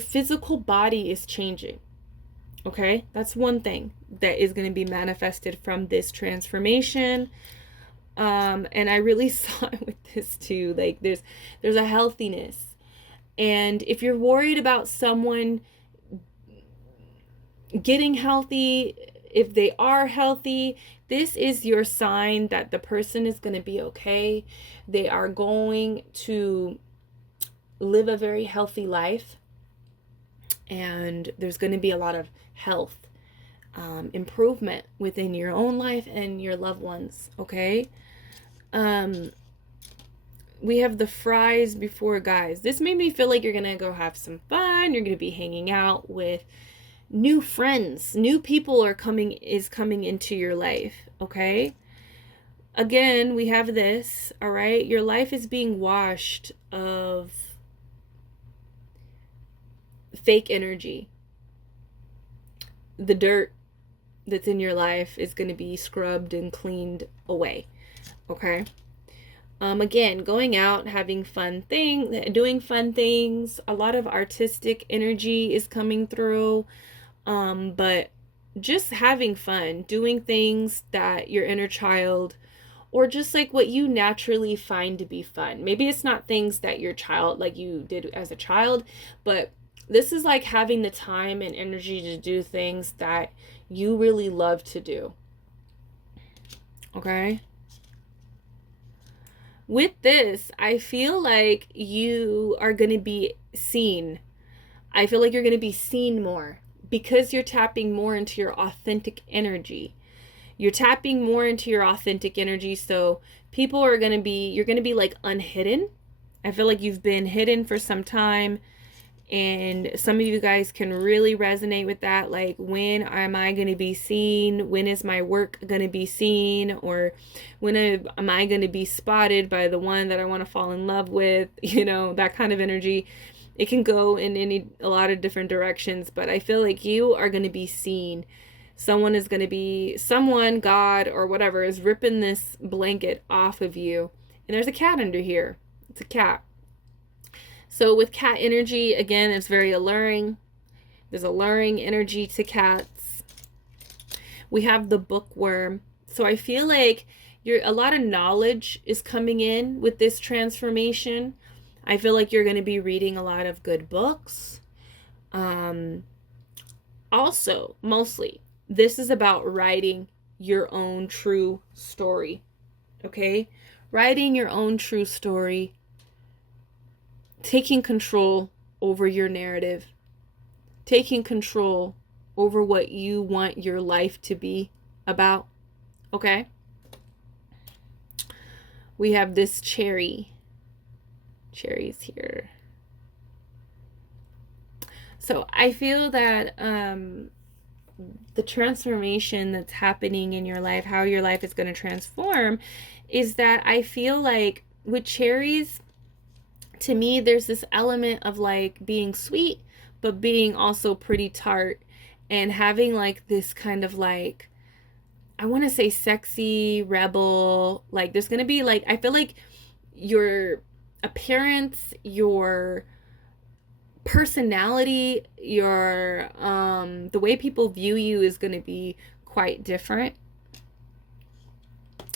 physical body is changing. Okay. That's one thing that is going to be manifested from this transformation. And I really saw it with this too. Like there's a healthiness. And if you're worried about someone getting healthy, if they are healthy, this is your sign that the person is going to be okay. They are going to live a very healthy life. And there's going to be a lot of health improvement within your own life and your loved ones. Okay. We have the fries before guys. This made me feel like you're going to go have some fun. You're going to be hanging out with new friends. New people are coming into your life. Okay. Again, we have this. All right. Your life is being washed of fake energy. The dirt that's in your life is going to be scrubbed and cleaned away. Okay. Again, going out, having fun doing fun things. A lot of artistic energy is coming through. But just having fun, doing things that your inner child, or just like what you naturally find to be fun. Maybe it's not things that your child, like you did as a child, but this is like having the time and energy to do things that you really love to do. Okay? With this, I feel like you are going to be seen. I feel like you're going to be seen more because you're tapping more into your authentic energy. You're tapping more into your authentic energy. So people are going to be, you're going to be like unhidden. I feel like you've been hidden for some time. And some of you guys can really resonate with that. Like, when am I going to be seen? When is my work going to be seen? Or when am I going to be spotted by the one that I want to fall in love with? That kind of energy. It can go in a lot of different directions. But I feel like you are going to be seen. Someone, God, or whatever, is ripping this blanket off of you. And there's a cat under here. It's a cat. So with cat energy, again, it's very alluring. There's alluring energy to cats. We have the bookworm. So I feel like a lot of knowledge is coming in with this transformation. I feel like you're going to be reading a lot of good books. Also, mostly, this is about writing your own true story. Okay? Writing your own true story. Taking control over your narrative, taking control over what you want your life to be about. Okay? We have this cherries here. So I feel that the transformation that's happening in your life, how your life is going to transform, is that I feel like with cherries, to me, there's this element of like being sweet, but being also pretty tart, and having like this kind of like, I want to say sexy, rebel, like there's going to be like, I feel like your appearance, your personality, your the way people view you is going to be quite different.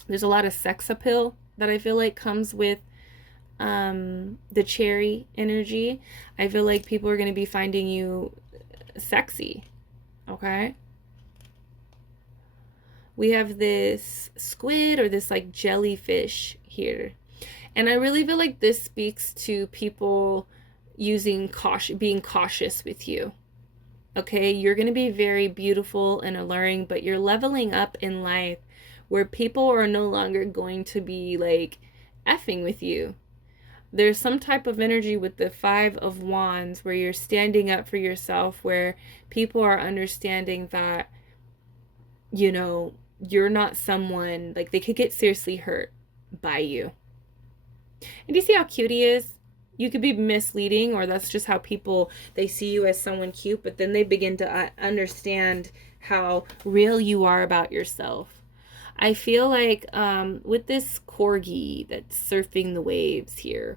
There's a lot of sex appeal that I feel like comes with the cherry energy. I feel like people are going to be finding you sexy. Okay? We have this squid or this like jellyfish here. And I really feel like this speaks to people using caution, being cautious with you. Okay, you're going to be very beautiful and alluring, but you're leveling up in life where people are no longer going to be like effing with you. There's some type of energy with the 5 of Wands where you're standing up for yourself, where people are understanding that, you know, you're not someone, like they could get seriously hurt by you. And do you see how cute he is? You could be misleading, or that's just how people, they see you as someone cute, but then they begin to understand how real you are about yourself. I feel like with this corgi that's surfing the waves here,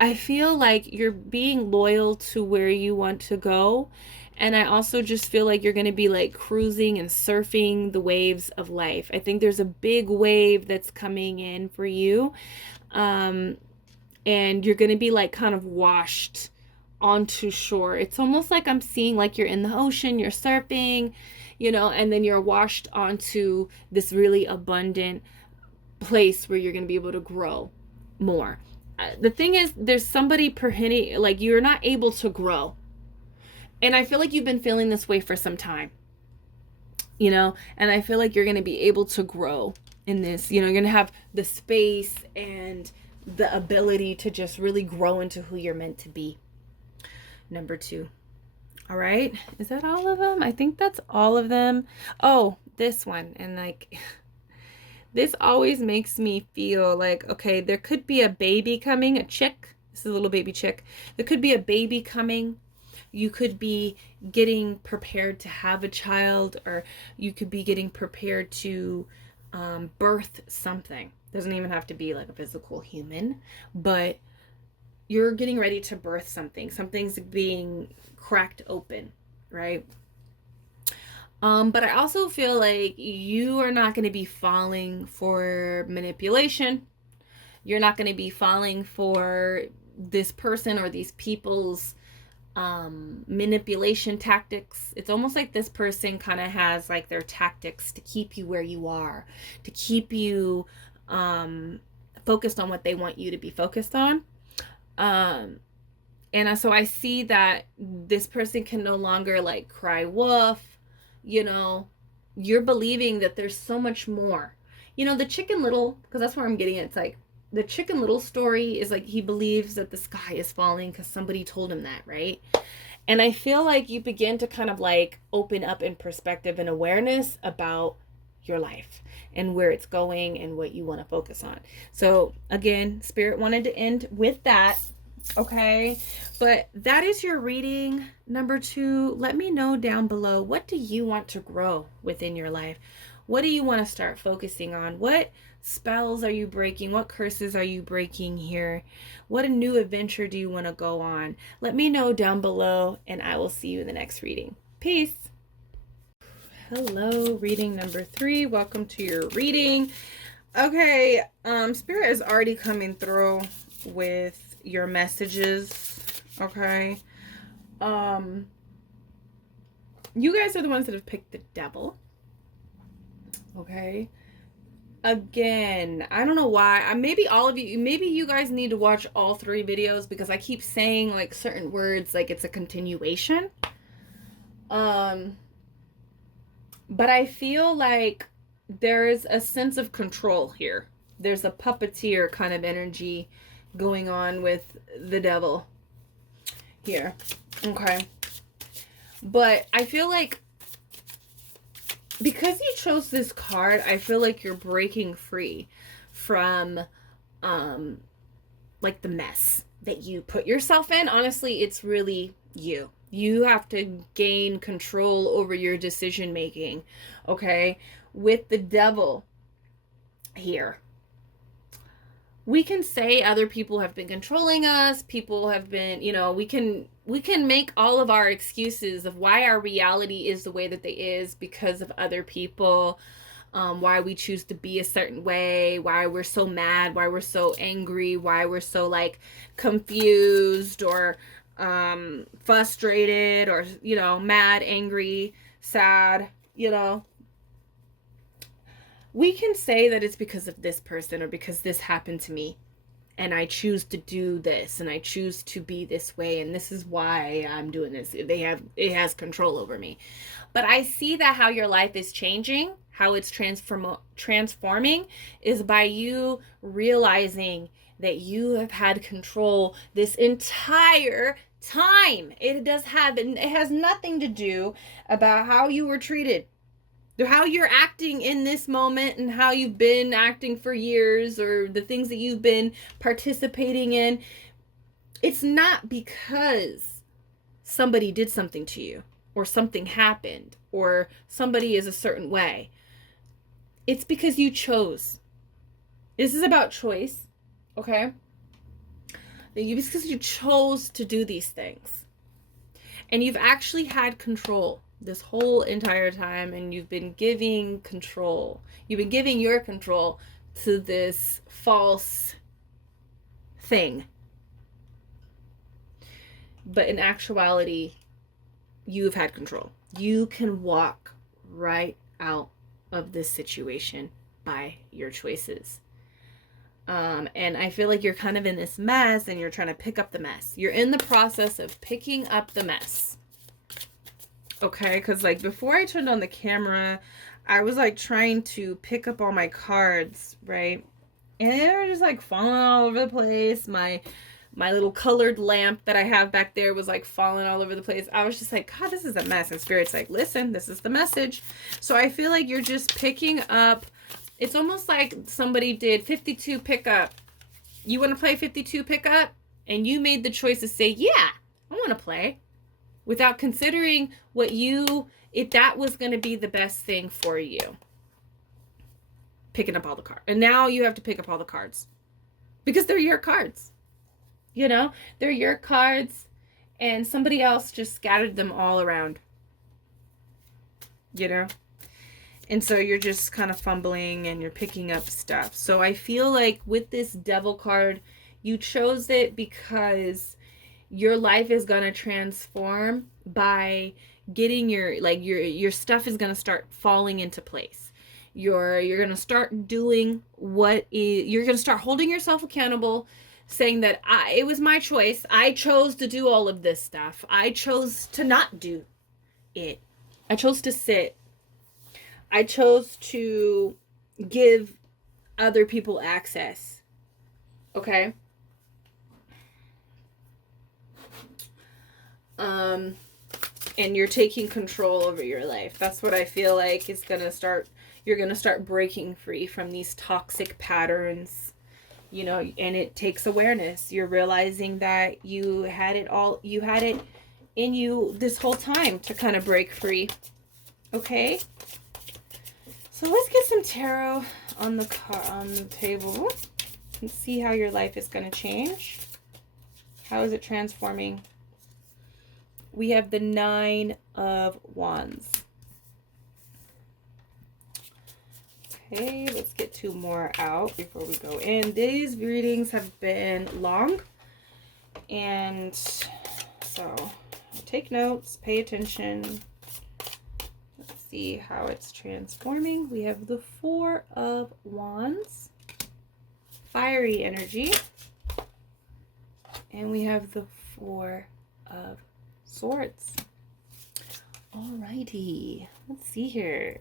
I feel like you're being loyal to where you want to go. And I also just feel like you're going to be like cruising and surfing the waves of life. I think there's a big wave that's coming in for you. And you're going to be like kind of washed onto shore. It's almost like I'm seeing like you're in the ocean, you're surfing, you know, and then you're washed onto this really abundant place where you're going to be able to grow more. The thing is, there's somebody preventing, like you're not able to grow. And I feel like you've been feeling this way for some time, you know, and I feel like you're going to be able to grow in this, you know, you're going to have the space and the ability to just really grow into who you're meant to be. Number 2. All right. Is that all of them? I think that's all of them. Oh, this one. And like, this always makes me feel like, okay, there could be a baby coming, a chick. This is a little baby chick. There could be a baby coming. You could be getting prepared to have a child, or you could be getting prepared to birth something. Doesn't even have to be like a physical human, but you're getting ready to birth something. Something's being cracked open, right? But I also feel like you are not going to be falling for manipulation. You're not going to be falling for this person or these people's manipulation tactics. It's almost like this person kind of has like their tactics to keep you where you are, to keep you focused on what they want you to be focused on. And so I see that this person can no longer like cry wolf, you know, you're believing that there's so much more. You know, the Chicken Little, because that's where I'm getting it. It's like the Chicken Little story is like he believes that the sky is falling because somebody told him that, right? And I feel like you begin to kind of like open up in perspective and awareness about your life and where it's going and what you want to focus on. So again, Spirit wanted to end with that. Okay, but that is your reading. Number 2, let me know down below, what do you want to grow within your life? What do you want to start focusing on? What spells are you breaking? What curses are you breaking here? What a new adventure do you want to go on? Let me know down below, and I will see you in the next reading. Peace. Hello, reading number 3. Welcome to your reading. Okay, Spirit is already coming through with your messages. Okay, you guys are the ones that have picked the Devil. Okay, again, I don't know why. Maybe all of you, maybe you guys need to watch all 3 videos, because I keep saying like certain words like it's a continuation. But I feel like there's a sense of control here. There's a puppeteer kind of energy going on with the devil here. Okay. But I feel like because you chose this card, I feel like you're breaking free from like the mess that you put yourself in. Honestly, it's really you. You have to gain control over your decision making, okay? With the devil here, we can say other people have been controlling us, people have been, you know, we can make all of our excuses of why our reality is the way that it is because of other people, why we choose to be a certain way, why we're so mad, why we're so angry, why we're so like confused or frustrated or, you know, mad, angry, sad, you know. We can say that it's because of this person or because this happened to me and I choose to do this and I choose to be this way and this is why I'm doing this. It has control over me. But I see that how your life is changing, how it's transforming is by you realizing that you have had control this entire time. It has nothing to do about how you were treated, how you're acting in this moment and how you've been acting for years or the things that you've been participating in. It's not because somebody did something to you or something happened or somebody is a certain way. It's because you chose. This is about choice, okay? It's because you chose to do these things. And you've actually had control this whole entire time, and you've been giving control. You've been giving your control to this false thing. But in actuality, you've had control. You can walk right out of this situation by your choices. And I feel like you're kind of in this mess and you're trying to pick up the mess. You're in the process of picking up the mess. Okay, because like before I turned on the camera, I was like trying to pick up all my cards, right? And they were just like falling all over the place. My little colored lamp that I have back there was like falling all over the place. I was just like, God, this is a mess. And Spirit's like, listen, this is the message. So I feel like you're just picking up. It's almost like somebody did 52 pickup. You want to play 52 pickup? And you made the choice to say, yeah, I want to play. Without considering if that was going to be the best thing for you. Picking up all the cards. And now you have to pick up all the cards. Because they're your cards. You know? They're your cards. And somebody else just scattered them all around. You know? And so you're just kind of fumbling and you're picking up stuff. So I feel like with this devil card, you chose it because your life is going to transform by getting your stuff is going to start falling into place. You're going to start doing you're going to start holding yourself accountable, saying that it was my choice. I chose to do all of this stuff. I chose to not do it. I chose to sit. I chose to give other people access. Okay? And you're taking control over your life. That's what I feel like is going to start. You're going to start breaking free from these toxic patterns, you know, and it takes awareness. You're realizing that you had it in you this whole time to kind of break free. Okay? So let's get some tarot on the table and see how your life is going to change. How is it transforming? We have the 9 of Wands. Okay, let's get 2 more out before we go in. These readings have been long, and so take notes, pay attention. Let's see how it's transforming. We have the 4 of Wands, fiery energy, and we have the 4 of Swords. Alrighty, let's see here.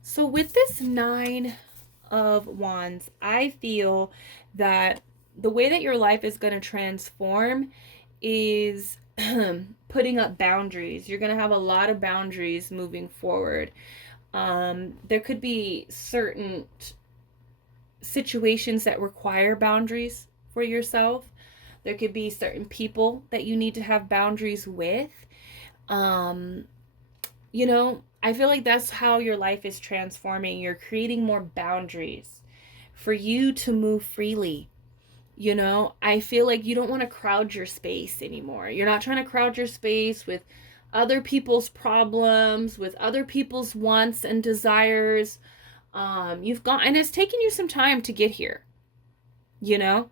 So with this 9 of Wands, I feel that the way that your life is going to transform is putting up boundaries. You're going to have a lot of boundaries moving forward. There could be certain situations that require boundaries for yourself. There could be certain people that you need to have boundaries with. You know, I feel like that's how your life is transforming. You're creating more boundaries for you to move freely. You know, I feel like you don't want to crowd your space anymore. You're not trying to crowd your space with other people's problems, with other people's wants and desires. You've gone, and it's taken you some time to get here. You know,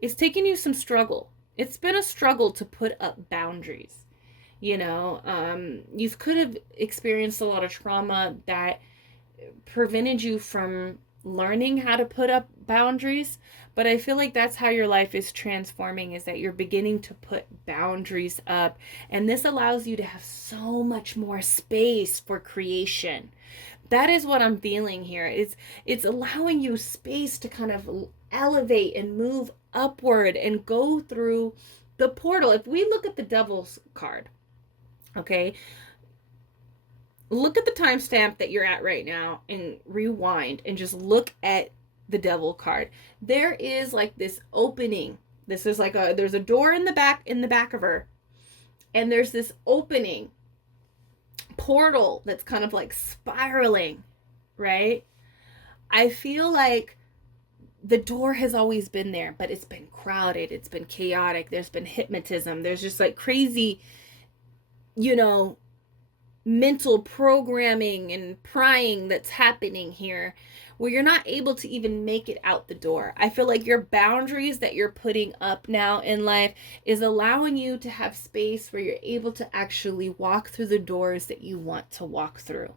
it's taken you some struggle. It's been a struggle to put up boundaries. You know, you could have experienced a lot of trauma that prevented you from learning how to put up boundaries. But I feel like that's how your life is transforming, is that you're beginning to put boundaries up. And this allows you to have so much more space for creation. That is what I'm feeling here. It's allowing you space to kind of elevate and move upward and go through the portal. If we look at the Devil's card, okay, look at the timestamp that you're at right now and rewind and just look at the Devil card. There is like this opening. This is like there's a door in the back of her, and there's this opening portal that's kind of like spiraling, right? I feel like the door has always been there, but it's been crowded, it's been chaotic, there's been hypnotism, there's just like crazy, you know, mental programming and prying that's happening here, where you're not able to even make it out the door. I feel like your boundaries that you're putting up now in life is allowing you to have space where you're able to actually walk through the doors that you want to walk through.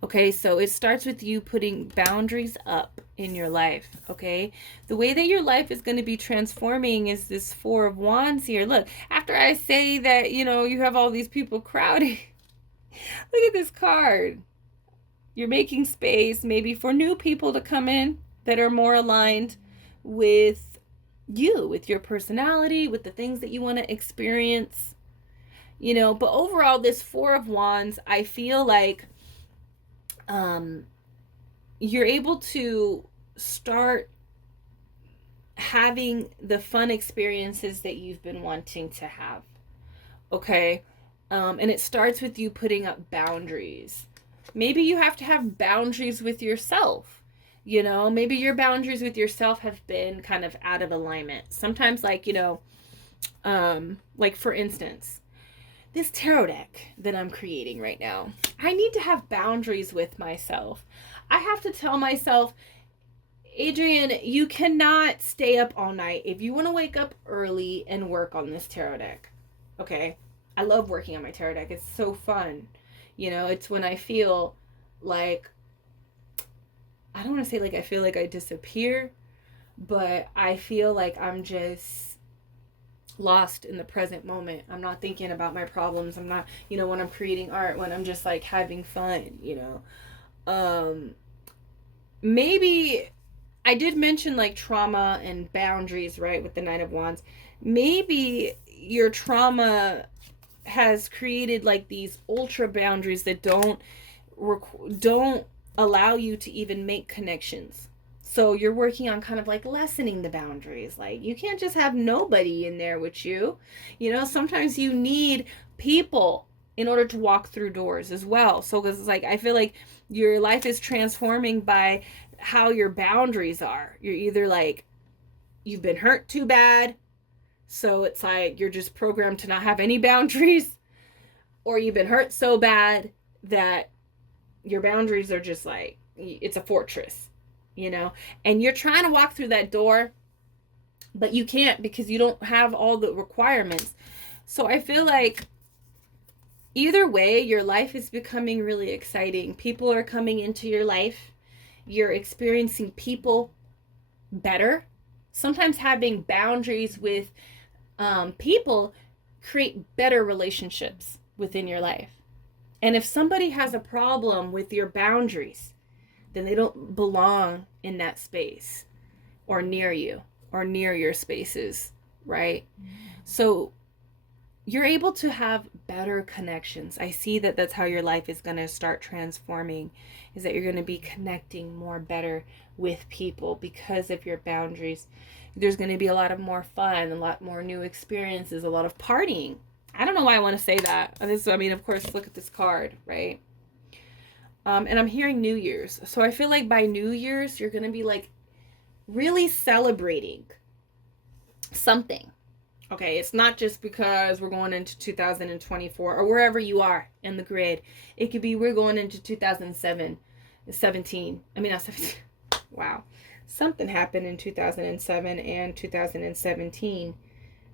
Okay, so it starts with you putting boundaries up in your life, okay? The way that your life is going to be transforming is this 4 of Wands here. Look, after I say that, you know, you have all these people crowding, look at this card. You're making space maybe for new people to come in that are more aligned with you, with your personality, with the things that you want to experience, you know. But overall, this 4 of Wands, I feel like you're able to start having the fun experiences that you've been wanting to have, okay? And it starts with you putting up boundaries. Maybe you have to have boundaries with yourself. You know, maybe your boundaries with yourself have been kind of out of alignment. Sometimes, like, you know, like for instance, this tarot deck that I'm creating right now, I need to have boundaries with myself. I have to tell myself, Adrienne, you cannot stay up all night. If you want to wake up early and work on this tarot deck, okay? I love working on my tarot deck. It's so fun. You know, it's when I feel like, I don't want to say like I feel like I disappear, but I feel like I'm just lost in the present moment. I'm not thinking about my problems. I'm not, you know, when I'm creating art, when I'm just like having fun, you know. Maybe I did mention like trauma and boundaries, right, with the Knight of Wands. Maybe your trauma has created like these ultra boundaries that don't allow you to even make connections. So you're working on kind of like lessening the boundaries. Like, you can't just have nobody in there with you. You know, sometimes you need people in order to walk through doors as well. So because it's like, I feel like your life is transforming by how your boundaries are. You're either like, you've been hurt too bad, so it's like you're just programmed to not have any boundaries, or you've been hurt so bad that your boundaries are just like, it's a fortress, you know, and you're trying to walk through that door, but you can't because you don't have all the requirements. So I feel like either way, your life is becoming really exciting. People are coming into your life. You're experiencing people better. Sometimes having boundaries with people create better relationships within your life. And if somebody has a problem with your boundaries, then they don't belong in that space or near you or near your spaces, right? So you're able to have better connections. I see that that's how your life is going to start transforming, is that you're going to be connecting more better with people because of your boundaries. There's going to be a lot of more fun, a lot more new experiences, a lot of partying. I don't know why I want to say that. I mean, of course, look at this card, right? And I'm hearing New Year's. So I feel like by New Year's, you're going to be like really celebrating something. Okay, it's not just because we're going into 2024 or wherever you are in the grid. It could be we're going into 2017. I mean, not 17. Wow. Something happened in 2007 and 2017.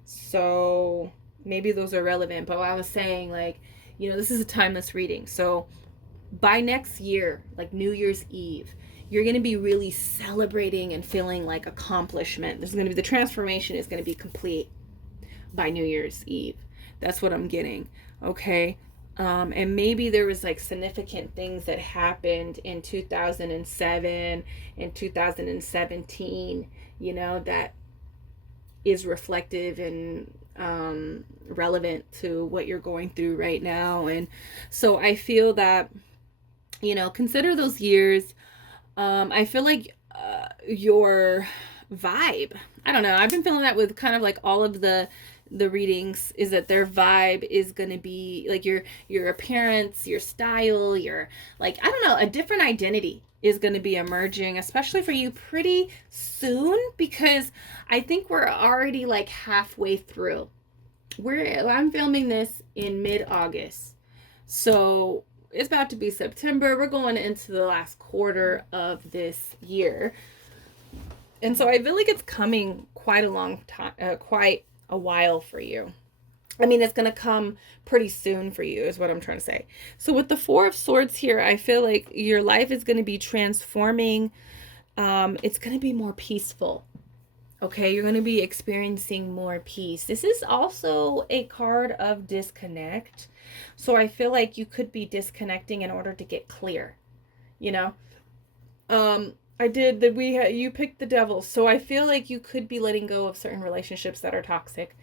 So maybe those are relevant. But I was saying, like, you know, this is a timeless reading. So by next year, like New Year's Eve, you're going to be really celebrating and feeling like accomplishment. There's going to be, the transformation is going to be complete by New Year's Eve. That's what I'm getting. Okay. And maybe there was like significant things that happened in 2007 and 2017, you know, that is reflective and relevant to what you're going through right now. And so I feel that, you know, consider those years. I feel like your vibe, I don't know, I've been feeling that with kind of like all of the readings, is that their vibe is going to be like your appearance, your style, your, like, I don't know, a different identity is going to be emerging, especially for you pretty soon, because I think we're already like halfway through. I'm filming this in mid-August, so it's about to be September. We're going into the last quarter of this year. And so I feel like it's coming quite a long time, quite a while for you. I mean, it's going to come pretty soon for you is what I'm trying to say. So with the Four of Swords here, I feel like your life is going to be transforming. It's going to be more peaceful. Okay, you're going to be experiencing more peace. This is also a card of disconnect. So I feel like you could be disconnecting in order to get clear, you know? I did that. You picked the Devil. So I feel like you could be letting go of certain relationships that are toxic.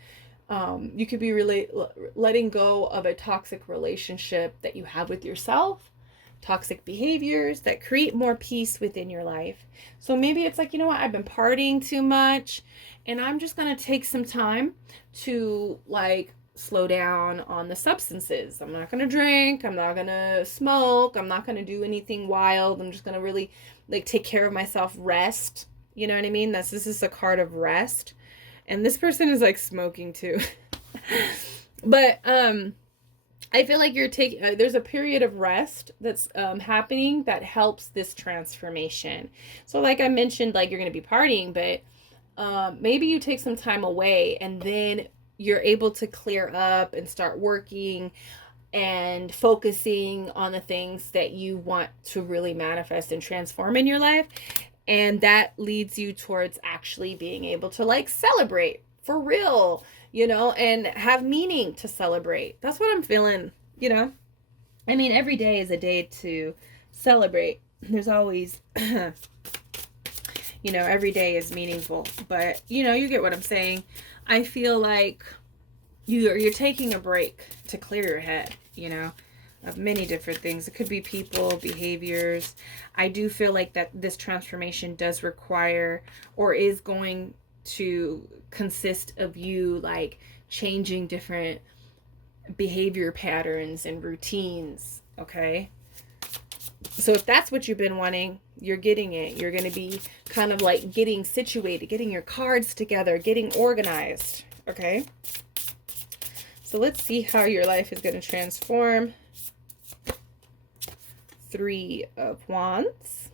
You could be really letting go of a toxic relationship that you have with yourself, toxic behaviors that create more peace within your life. So maybe it's like, you know what, I've been partying too much and I'm just going to take some time to like slow down on the substances. I'm not going to drink. I'm not going to smoke. I'm not going to do anything wild. I'm just going to really like take care of myself, rest. You know what I mean? This is a card of rest. And this person is like smoking too. But I feel like you're taking, there's a period of rest that's happening that helps this transformation. So like I mentioned, like you're going to be partying, but maybe you take some time away and then you're able to clear up and start working and focusing on the things that you want to really manifest and transform in your life. And that leads you towards actually being able to like celebrate for real, you know, and have meaning to celebrate. That's what I'm feeling, you know. I mean, every day is a day to celebrate. There's always, you know, every day is meaningful. But, you know, you get what I'm saying. I feel like you're taking a break to clear your head, you know, of many different things. It could be people, behaviors. I do feel like that this transformation does require or is going to consist of you like changing different behavior patterns and routines. Okay, so if that's what you've been wanting, you're getting it. You're going to be kind of like getting situated, getting your cards together, getting organized. Okay, so let's see how your life is going to transform. Three of Wands.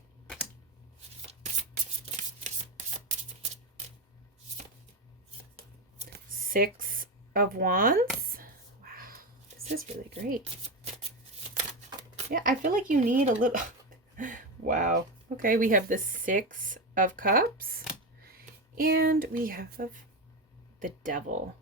Six of Wands. Wow, this is really great. Yeah, I feel like you need a little... Wow. Okay, we have the Six of Cups. And we have the Devil.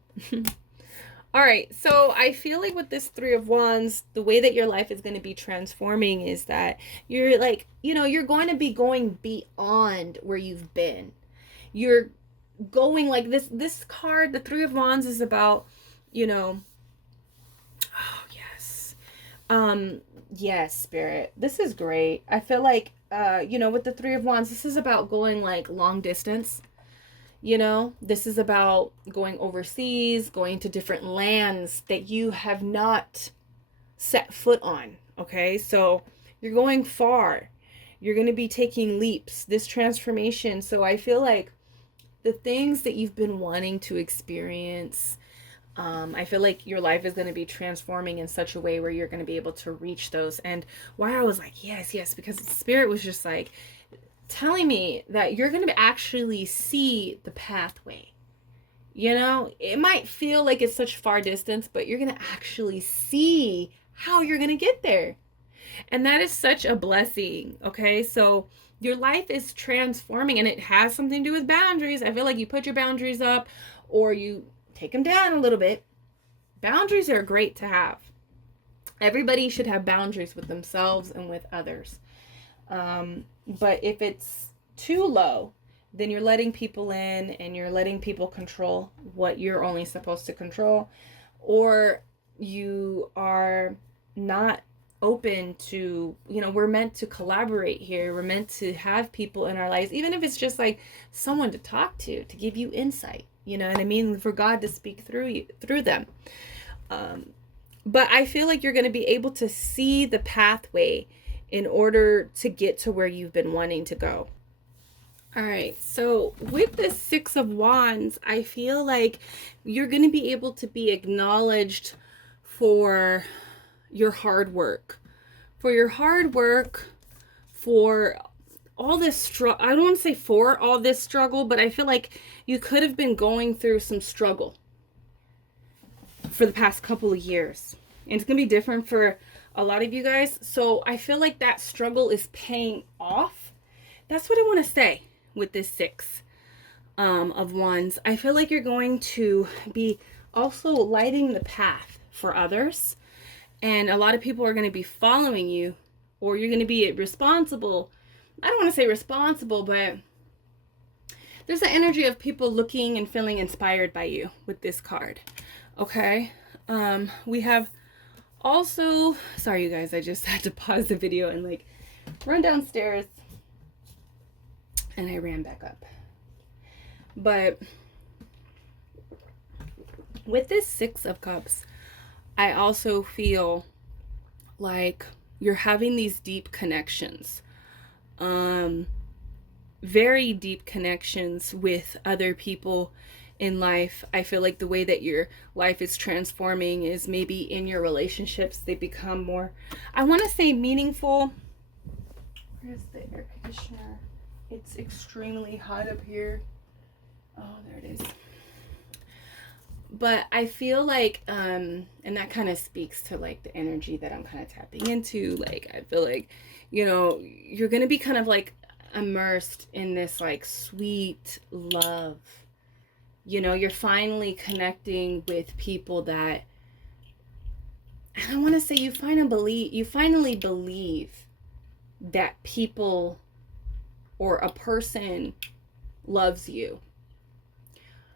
All right, so I feel like with this Three of Wands, the way that your life is going to be transforming is that you're like, you're going to be going beyond where you've been. You're going like this card, the Three of Wands is about, oh yes. Yes, Spirit. This is great. I feel like with the Three of Wands, this is about going like long distance. This is about going overseas, going to different lands that you have not set foot on. Okay, so you're going far. You're going to be taking leaps, this transformation. So I feel like the things that you've been wanting to experience, I feel like your life is going to be transforming in such a way where you're going to be able to reach those. And why I was like, yes, because Spirit was just like, telling me that you're going to actually see the pathway. It might feel like it's such far distance, but you're going to actually see how you're going to get there. And that is such a blessing. Okay, so your life is transforming, and it has something to do with boundaries. I feel like you put your boundaries up or you take them down a little bit. Boundaries are great to have. Everybody should have boundaries with themselves and with others. But if it's too low, then you're letting people in and you're letting people control what you're only supposed to control, or you are not open to, we're meant to collaborate here. We're meant to have people in our lives, even if it's just like someone to talk to give you insight, you know what I mean? For God to speak through them. But I feel like you're going to be able to see the pathway in order to get to where you've been wanting to go. All right, so with the Six of Wands, I feel like you're going to be able to be acknowledged for your hard work. For all this struggle. I don't want to say for all this struggle, but I feel like you could have been going through some struggle for the past couple of years. And it's going to be different for a lot of you guys. So I feel like that struggle is paying off. That's what I want to say with this Six of Wands. I feel like you're going to be also lighting the path for others. And a lot of people are going to be following you, or you're going to be responsible. I don't want to say responsible, but there's the energy of people looking and feeling inspired by you with this card. Okay. We have also, sorry you guys, I just had to pause the video and like run downstairs, and I ran back up. But with this Six of Cups, I also feel like you're having these deep connections, very deep connections with other people in life. I feel like the way that your life is transforming is maybe in your relationships. They become more, I want to say, meaningful. Where's the air conditioner? It's extremely hot up here. Oh, there it is. But I feel like, and that kind of speaks to like the energy that I'm kind of tapping into. Like, I feel like, you're going to be kind of like immersed in this like sweet love. You're finally connecting with people that, and I want to say you finally believe that people or a person loves you.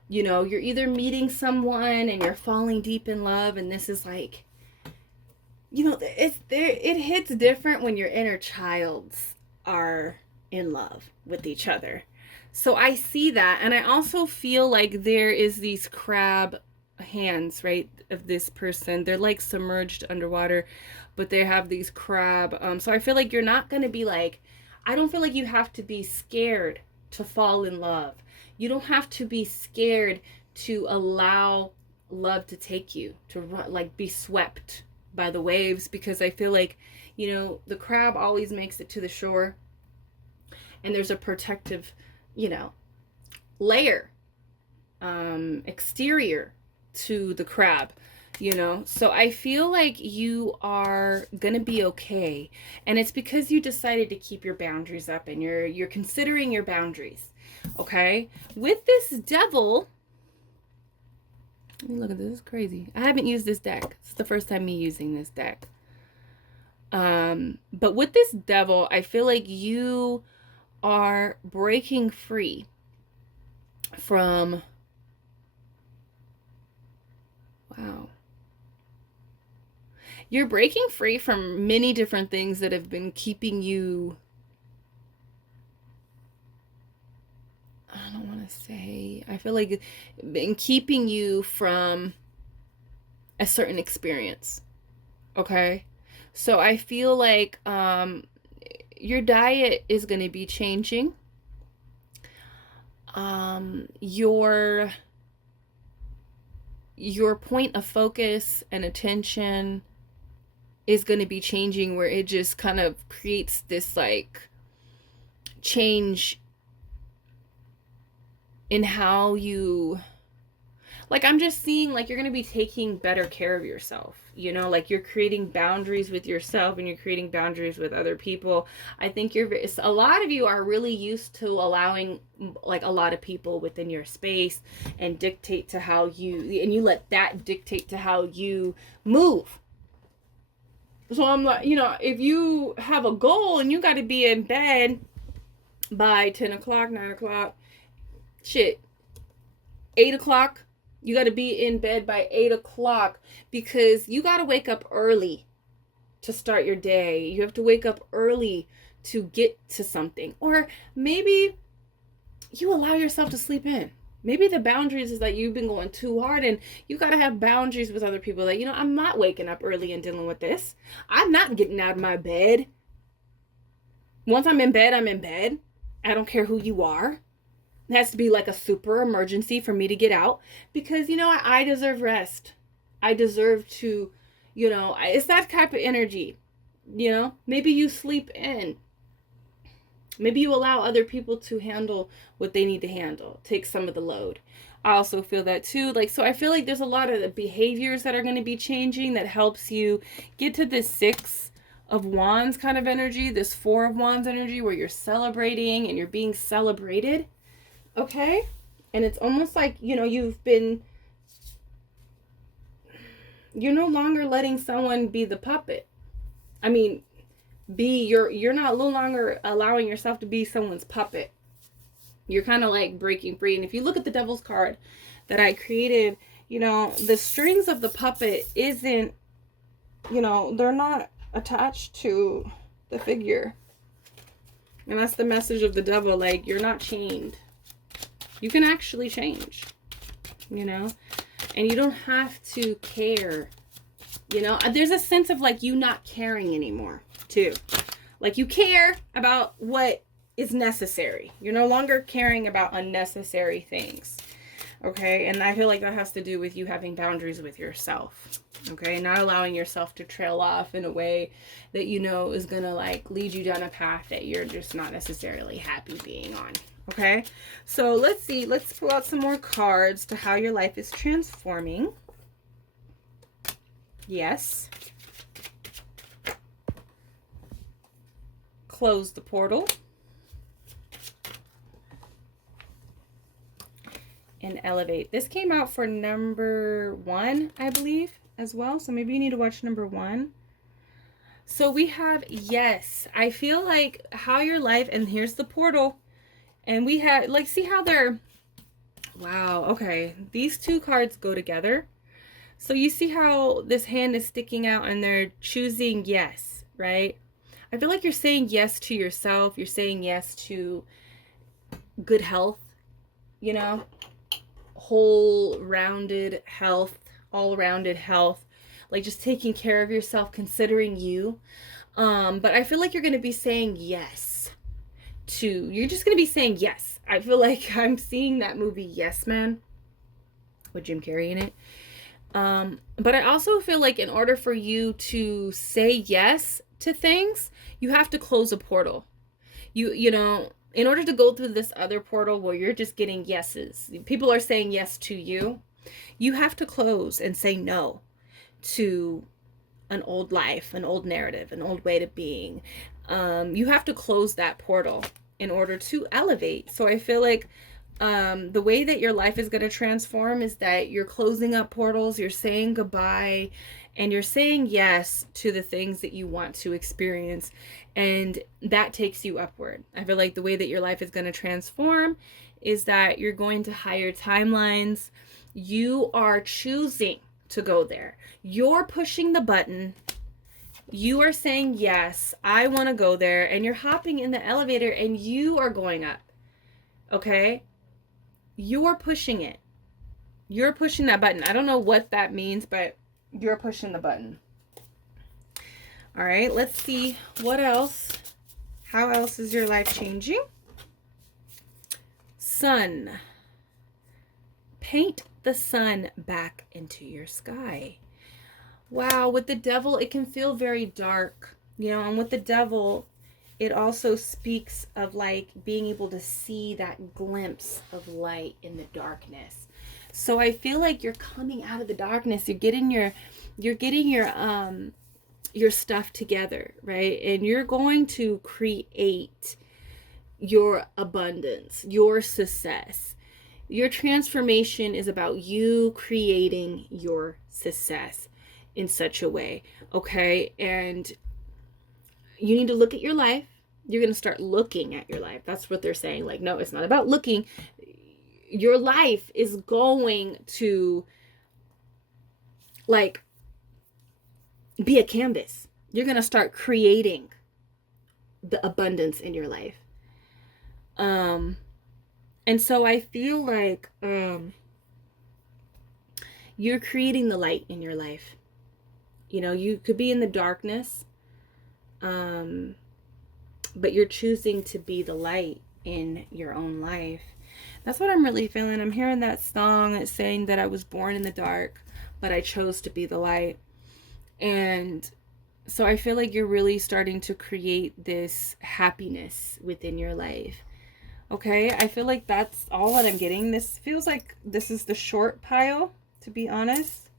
You're either meeting someone and you're falling deep in love, and this is like, it hits different when your inner childs are in love with each other. So I see that, and I also feel like there is these crab hands, right, of this person. They're like submerged underwater, but they have these crab. So I feel like you're not going to be like, I don't feel like you have to be scared to fall in love. You don't have to be scared to allow love to take you, to run, like be swept by the waves, because I feel like, the crab always makes it to the shore, and there's a protective, layer, exterior to the crab, So I feel like you are gonna be okay, and it's because you decided to keep your boundaries up, and you're considering your boundaries. Okay, with this Devil, Let me look at this. This is crazy. I haven't used this deck. It's the first time me using this deck. But with this devil, I feel like you are breaking free from, wow. You're breaking free from many different things that have been keeping you, I don't want to say, I feel like been keeping you from a certain experience. Okay? So I feel like your diet is going to be changing. Your point of focus and attention is going to be changing, where it just kind of creates this like change in how you, like, I'm just seeing like you're going to be taking better care of yourself, you know, like you're creating boundaries with yourself and you're creating boundaries with other people. I think a lot of you are really used to allowing like a lot of people within your space and dictate to how you let that dictate to how you move. So I'm like, you know, if you have a goal and you got to be in bed by 10 o'clock, 9 o'clock, shit, 8 o'clock, you got to be in bed by 8 o'clock because you got to wake up early to start your day. You have to wake up early to get to something. Or maybe you allow yourself to sleep in. Maybe the boundaries is that you've been going too hard and you got to have boundaries with other people. Like, you know, I'm not waking up early and dealing with this. I'm not getting out of my bed. Once I'm in bed, I'm in bed. I don't care who you are. It has to be like a super emergency for me to get out because, you know, I deserve rest. I deserve to, you know, it's that type of energy, you know. Maybe you sleep in. Maybe you allow other people to handle what they need to handle, take some of the load. I also feel that too. Like, so I feel like there's a lot of the behaviors that are going to be changing that helps you get to this 6 of Wands kind of energy, this 4 of Wands energy where you're celebrating and you're being celebrated. Okay? And it's almost like, you know, you're no longer letting someone be the puppet. I mean, you're no longer allowing yourself to be someone's puppet. You're kind of like breaking free. And if you look at the Devil's card that I created, you know, the strings of the puppet isn't, you know, they're not attached to the figure. And that's the message of the Devil. Like, you're not chained. You can actually change, you know, and you don't have to care, you know. There's a sense of like you not caring anymore too. Like you care about what is necessary. You're no longer caring about unnecessary things. Okay. And I feel like that has to do with you having boundaries with yourself. Okay. Not allowing yourself to trail off in a way that, you know, is going to like lead you down a path that you're just not necessarily happy being on. Okay. So let's see. Let's pull out some more cards to how your life is transforming. Yes. Close the portal. And elevate. This came out for number 1, I believe, as well. So maybe you need to watch number 1. So we have, yes, I feel like how your life, and here's the portal. And we have, like, see how they're, wow, okay. These 2 cards go together. So you see how this hand is sticking out and they're choosing yes, right? I feel like you're saying yes to yourself. You're saying yes to good health, you know, whole-rounded health, all-rounded health, like just taking care of yourself, considering you. But I feel like you're going to be saying yes to, you're just going to be saying yes. I feel like I'm seeing that movie Yes Man with Jim Carrey in it. But I also feel like in order for you to say yes to things, you have to close a portal. You know, in order to go through this other portal where you're just getting yeses, people are saying yes to you, you have to close and say no to an old life, an old narrative, an old way to being. You have to close that portal in order to elevate. So I feel like The way that your life is going to transform is that you're closing up portals, you're saying goodbye, and you're saying yes to the things that you want to experience. And that takes you upward. I feel like the way that your life is going to transform is that you're going to higher timelines. You are choosing to go there. You're pushing the button. You are saying, yes, I want to go there. And you're hopping in the elevator and you are going up. Okay? You're pushing it. You're pushing that button. I don't know what that means, but you're pushing the button. All right, let's see what else. How else is your life changing? Sun. Paint the sun back into your sky. Wow, with the devil, it can feel very dark, you know, and with the devil, it also speaks of like being able to see that glimpse of light in the darkness. So I feel like you're coming out of the darkness. You're getting your stuff together, right? And you're going to create your abundance, your success. Your transformation is about you creating your success in such a way, okay? And you need to look at your life. You're going to start looking at your life. That's what they're saying. Like, no, it's not about looking. Your life is going to, like, be a canvas. You're going to start creating the abundance in your life. And so I feel like you're creating the light in your life. You know, you could be in the darkness, but you're choosing to be the light in your own life. That's what I'm really feeling. I'm hearing that song that's saying that I was born in the dark, but I chose to be the light. And so I feel like you're really starting to create this happiness within your life. Okay, I feel like that's all that I'm getting. This feels like this is the short pile, to be honest.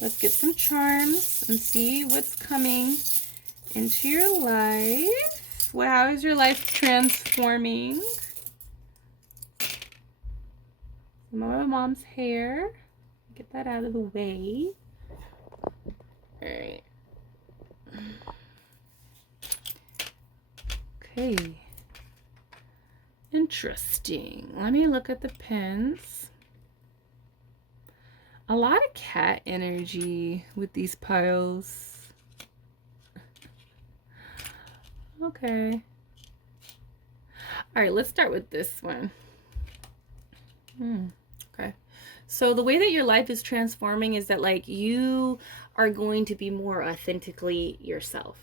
Let's get some charms and see what's coming into your life. Well, how is your life transforming? Some of my mom's hair. Get that out of the way. All right. Okay. Interesting. Let me look at the pins. A lot of cat energy with these piles. Okay. All right, let's start with this one. Okay. So the way that your life is transforming is that like you are going to be more authentically yourself.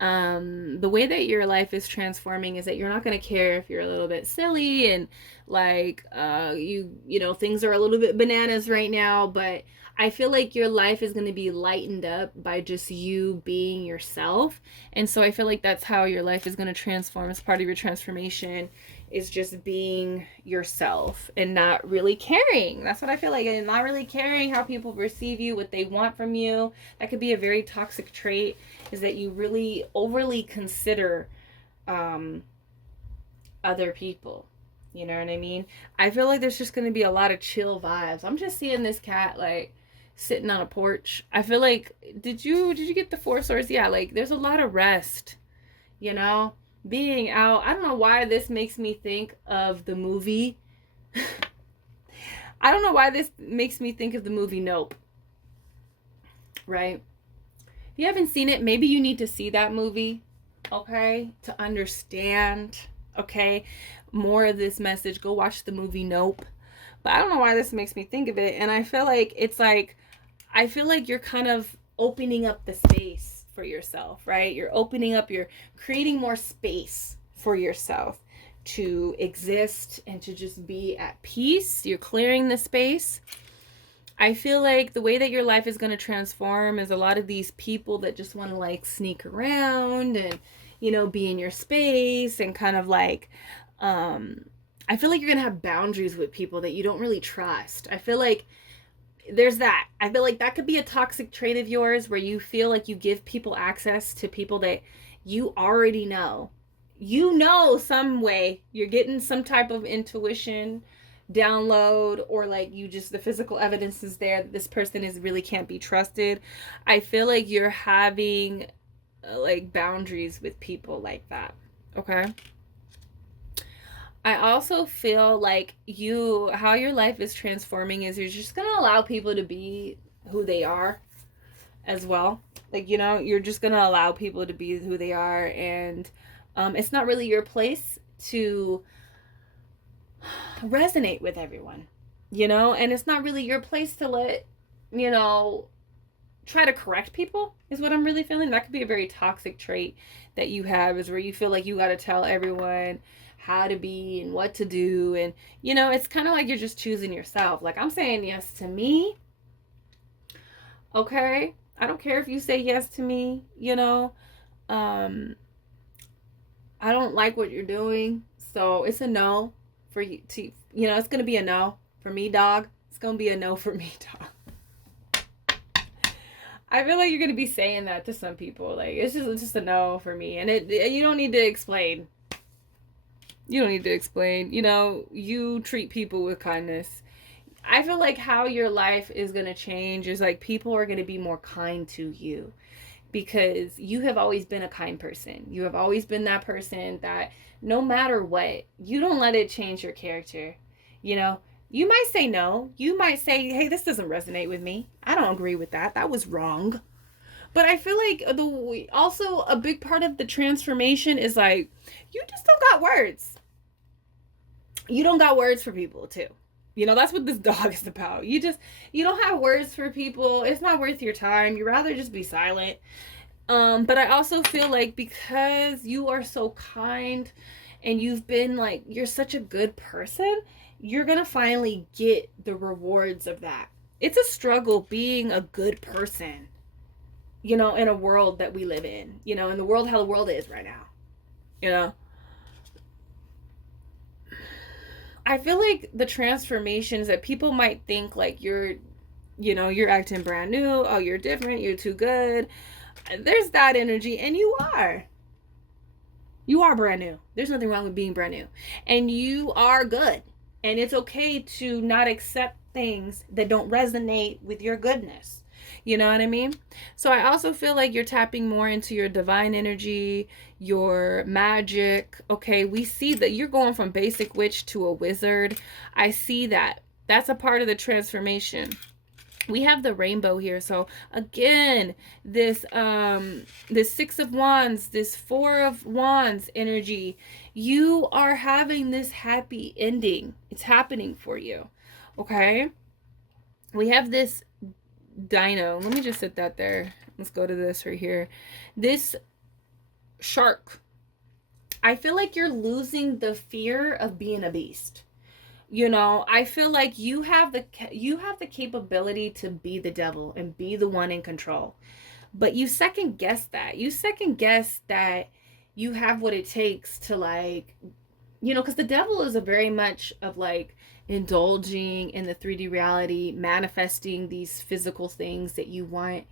The way that your life is transforming is that you're not going to care if you're a little bit silly and like you know things are a little bit bananas right now, but I feel like your life is going to be lightened up by just you being yourself. And so I feel like that's how your life is going to transform. As part of your transformation is just being yourself and not really caring. That's what I feel like. And not really caring how people receive you, what they want from you. That could be a very toxic trait, is that you really overly consider other people. You know what I mean? I feel like there's just going to be a lot of chill vibes. I'm just seeing this cat like sitting on a porch. I feel like, did you get the Four Swords? Yeah, like there's a lot of rest, you know? Being out. I don't know why this makes me think of the movie. I don't know why this makes me think of the movie Nope. Right? If you haven't seen it, maybe you need to see that movie, okay? To understand, okay, more of this message. Go watch the movie Nope. But I don't know why this makes me think of it. And I feel like it's like, I feel like you're kind of opening up the space for yourself, right? You're opening up, you're creating more space for yourself to exist and to just be at peace. You're clearing the space. I feel like the way that your life is going to transform is a lot of these people that just want to like sneak around and, you know, be in your space and kind of like, I feel like you're going to have boundaries with people that you don't really trust. I feel like there's that. I feel like that could be a toxic trait of yours where you feel like you give people access to people that you already know, you know, some way you're getting some type of intuition download, or like you just, the physical evidence is there that this person is really can't be trusted. I feel like you're having like boundaries with people like that. Okay. I also feel like how your life is transforming is you're just going to allow people to be who they are as well. Like, you know, you're just going to allow people to be who they are. And it's not really your place to resonate with everyone, you know, and it's not really your place to let, you know, try to correct people is what I'm really feeling. That could be a very toxic trait that you have, is where you feel like you got to tell everyone how to be and what to do. And, you know, it's kind of like you're just choosing yourself. Like, I'm saying yes to me. Okay. I don't care if you say yes to me, you know. I don't like what you're doing. So it's a no for you to, you know, it's going to be a no for me, dog. It's going to be a no for me, dog. I feel like you're going to be saying that to some people. Like, it's just a no for me. And you don't need to explain. You don't need to explain. You know, you treat people with kindness. I feel like how your life is going to change is like people are going to be more kind to you, because you have always been a kind person. You have always been that person that no matter what, you don't let it change your character. You know, you might say no. You might say, hey, this doesn't resonate with me. I don't agree with that. That was wrong. But I feel like also a big part of the transformation is like, you just don't got words. You don't got words for people too. You know, that's what this dog is about. You don't have words for people. It's not worth your time. You'd rather just be silent. But I also feel like because you are so kind and you've been like, you're such a good person, you're going to finally get the rewards of that. It's a struggle being a good person, you know, in a world that we live in, you know, in the world, how the world is right now, you know. I feel like the transformations that people might think like you're acting brand new. Oh, you're different. You're too good. There's that energy, and you are. You are brand new. There's nothing wrong with being brand new. And you are good. And it's okay to not accept things that don't resonate with your goodness. You know what I mean? So I also feel like you're tapping more into your divine energy, your magic. Okay, we see that you're going from basic witch to a wizard. I see that. That's a part of the transformation. We have the rainbow here. So again, this Six of Wands, this Four of Wands energy, you are having this happy ending. It's happening for you. Okay? We have this dino. Let me just set that there. Let's go to this right here. This shark. I feel like you're losing the fear of being a beast. You know, I feel like you have the capability to be the devil and be the one in control. But you second guess that. You second guess that you have what it takes to, like, you know, because the devil is a very much of like indulging in the 3D reality, manifesting these physical things that you want.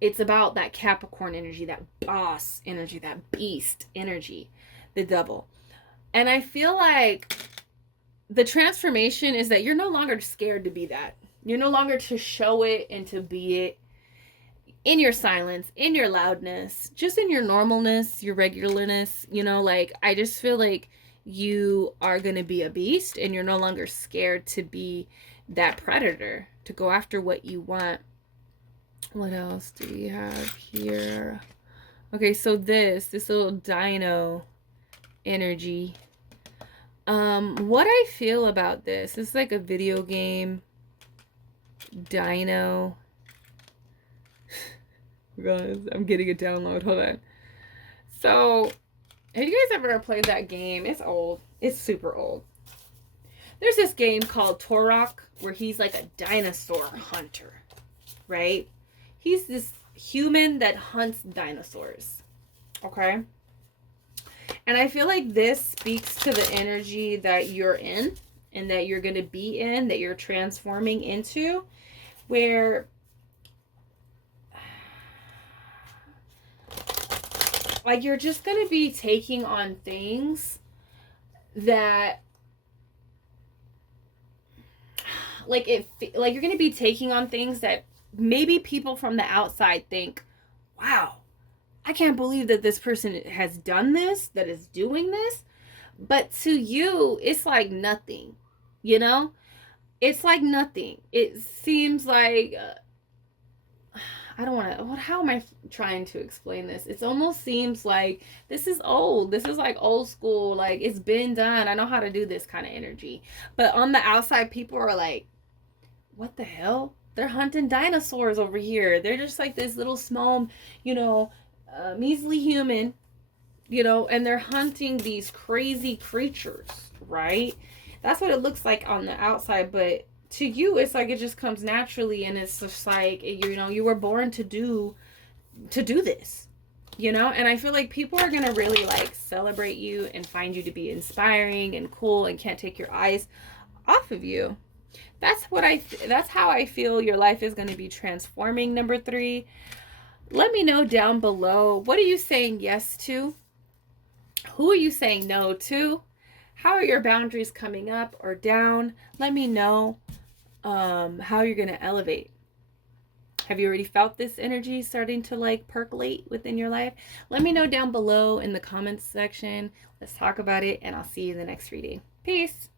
It's about that Capricorn energy, that boss energy, that beast energy, the devil. And I feel like the transformation is that you're no longer scared to be that. You're no longer to show it and to be it in your silence, in your loudness, just in your normalness, your regularness. You know, like, I just feel like you are going to be a beast and you're no longer scared to be that predator, to go after what you want. What else do we have here? Okay, so this little dino energy. What I feel about this is like a video game dino. Guys, I'm getting a download. Hold on. So, have you guys ever played that game? It's old. It's super old. There's this game called Turok where he's like a dinosaur hunter, right? He's this human that hunts dinosaurs. Okay? And I feel like this speaks to the energy that you're in and that you're going to be in, that you're transforming into, where like you're just going to be taking on things that like you're going to be taking on things that maybe people from the outside think, wow, I can't believe that this person has done this, that is doing this. But to you, it's like nothing, you know? It's like nothing. It seems like, I don't want to, how am I trying to explain this? It almost seems like this is old. This is like old school. Like, it's been done. I know how to do this kind of energy. But on the outside, people are like, what the hell? They're hunting dinosaurs over here. They're just like this little small, measly human, and they're hunting these crazy creatures, right? That's what it looks like on the outside, but to you, it's like it just comes naturally, and it's just like, you were born to do this, and I feel like people are gonna really like celebrate you and find you to be inspiring and cool and can't take your eyes off of you. That's how I feel your life is going to be transforming. Number 3, let me know down below, what are you saying yes to? Who are you saying no to? How are your boundaries coming up or down? Let me know how you're going to elevate. Have you already felt this energy starting to like percolate within your life? Let me know down below in the comments section. Let's talk about it, and I'll see you in the next reading. Peace.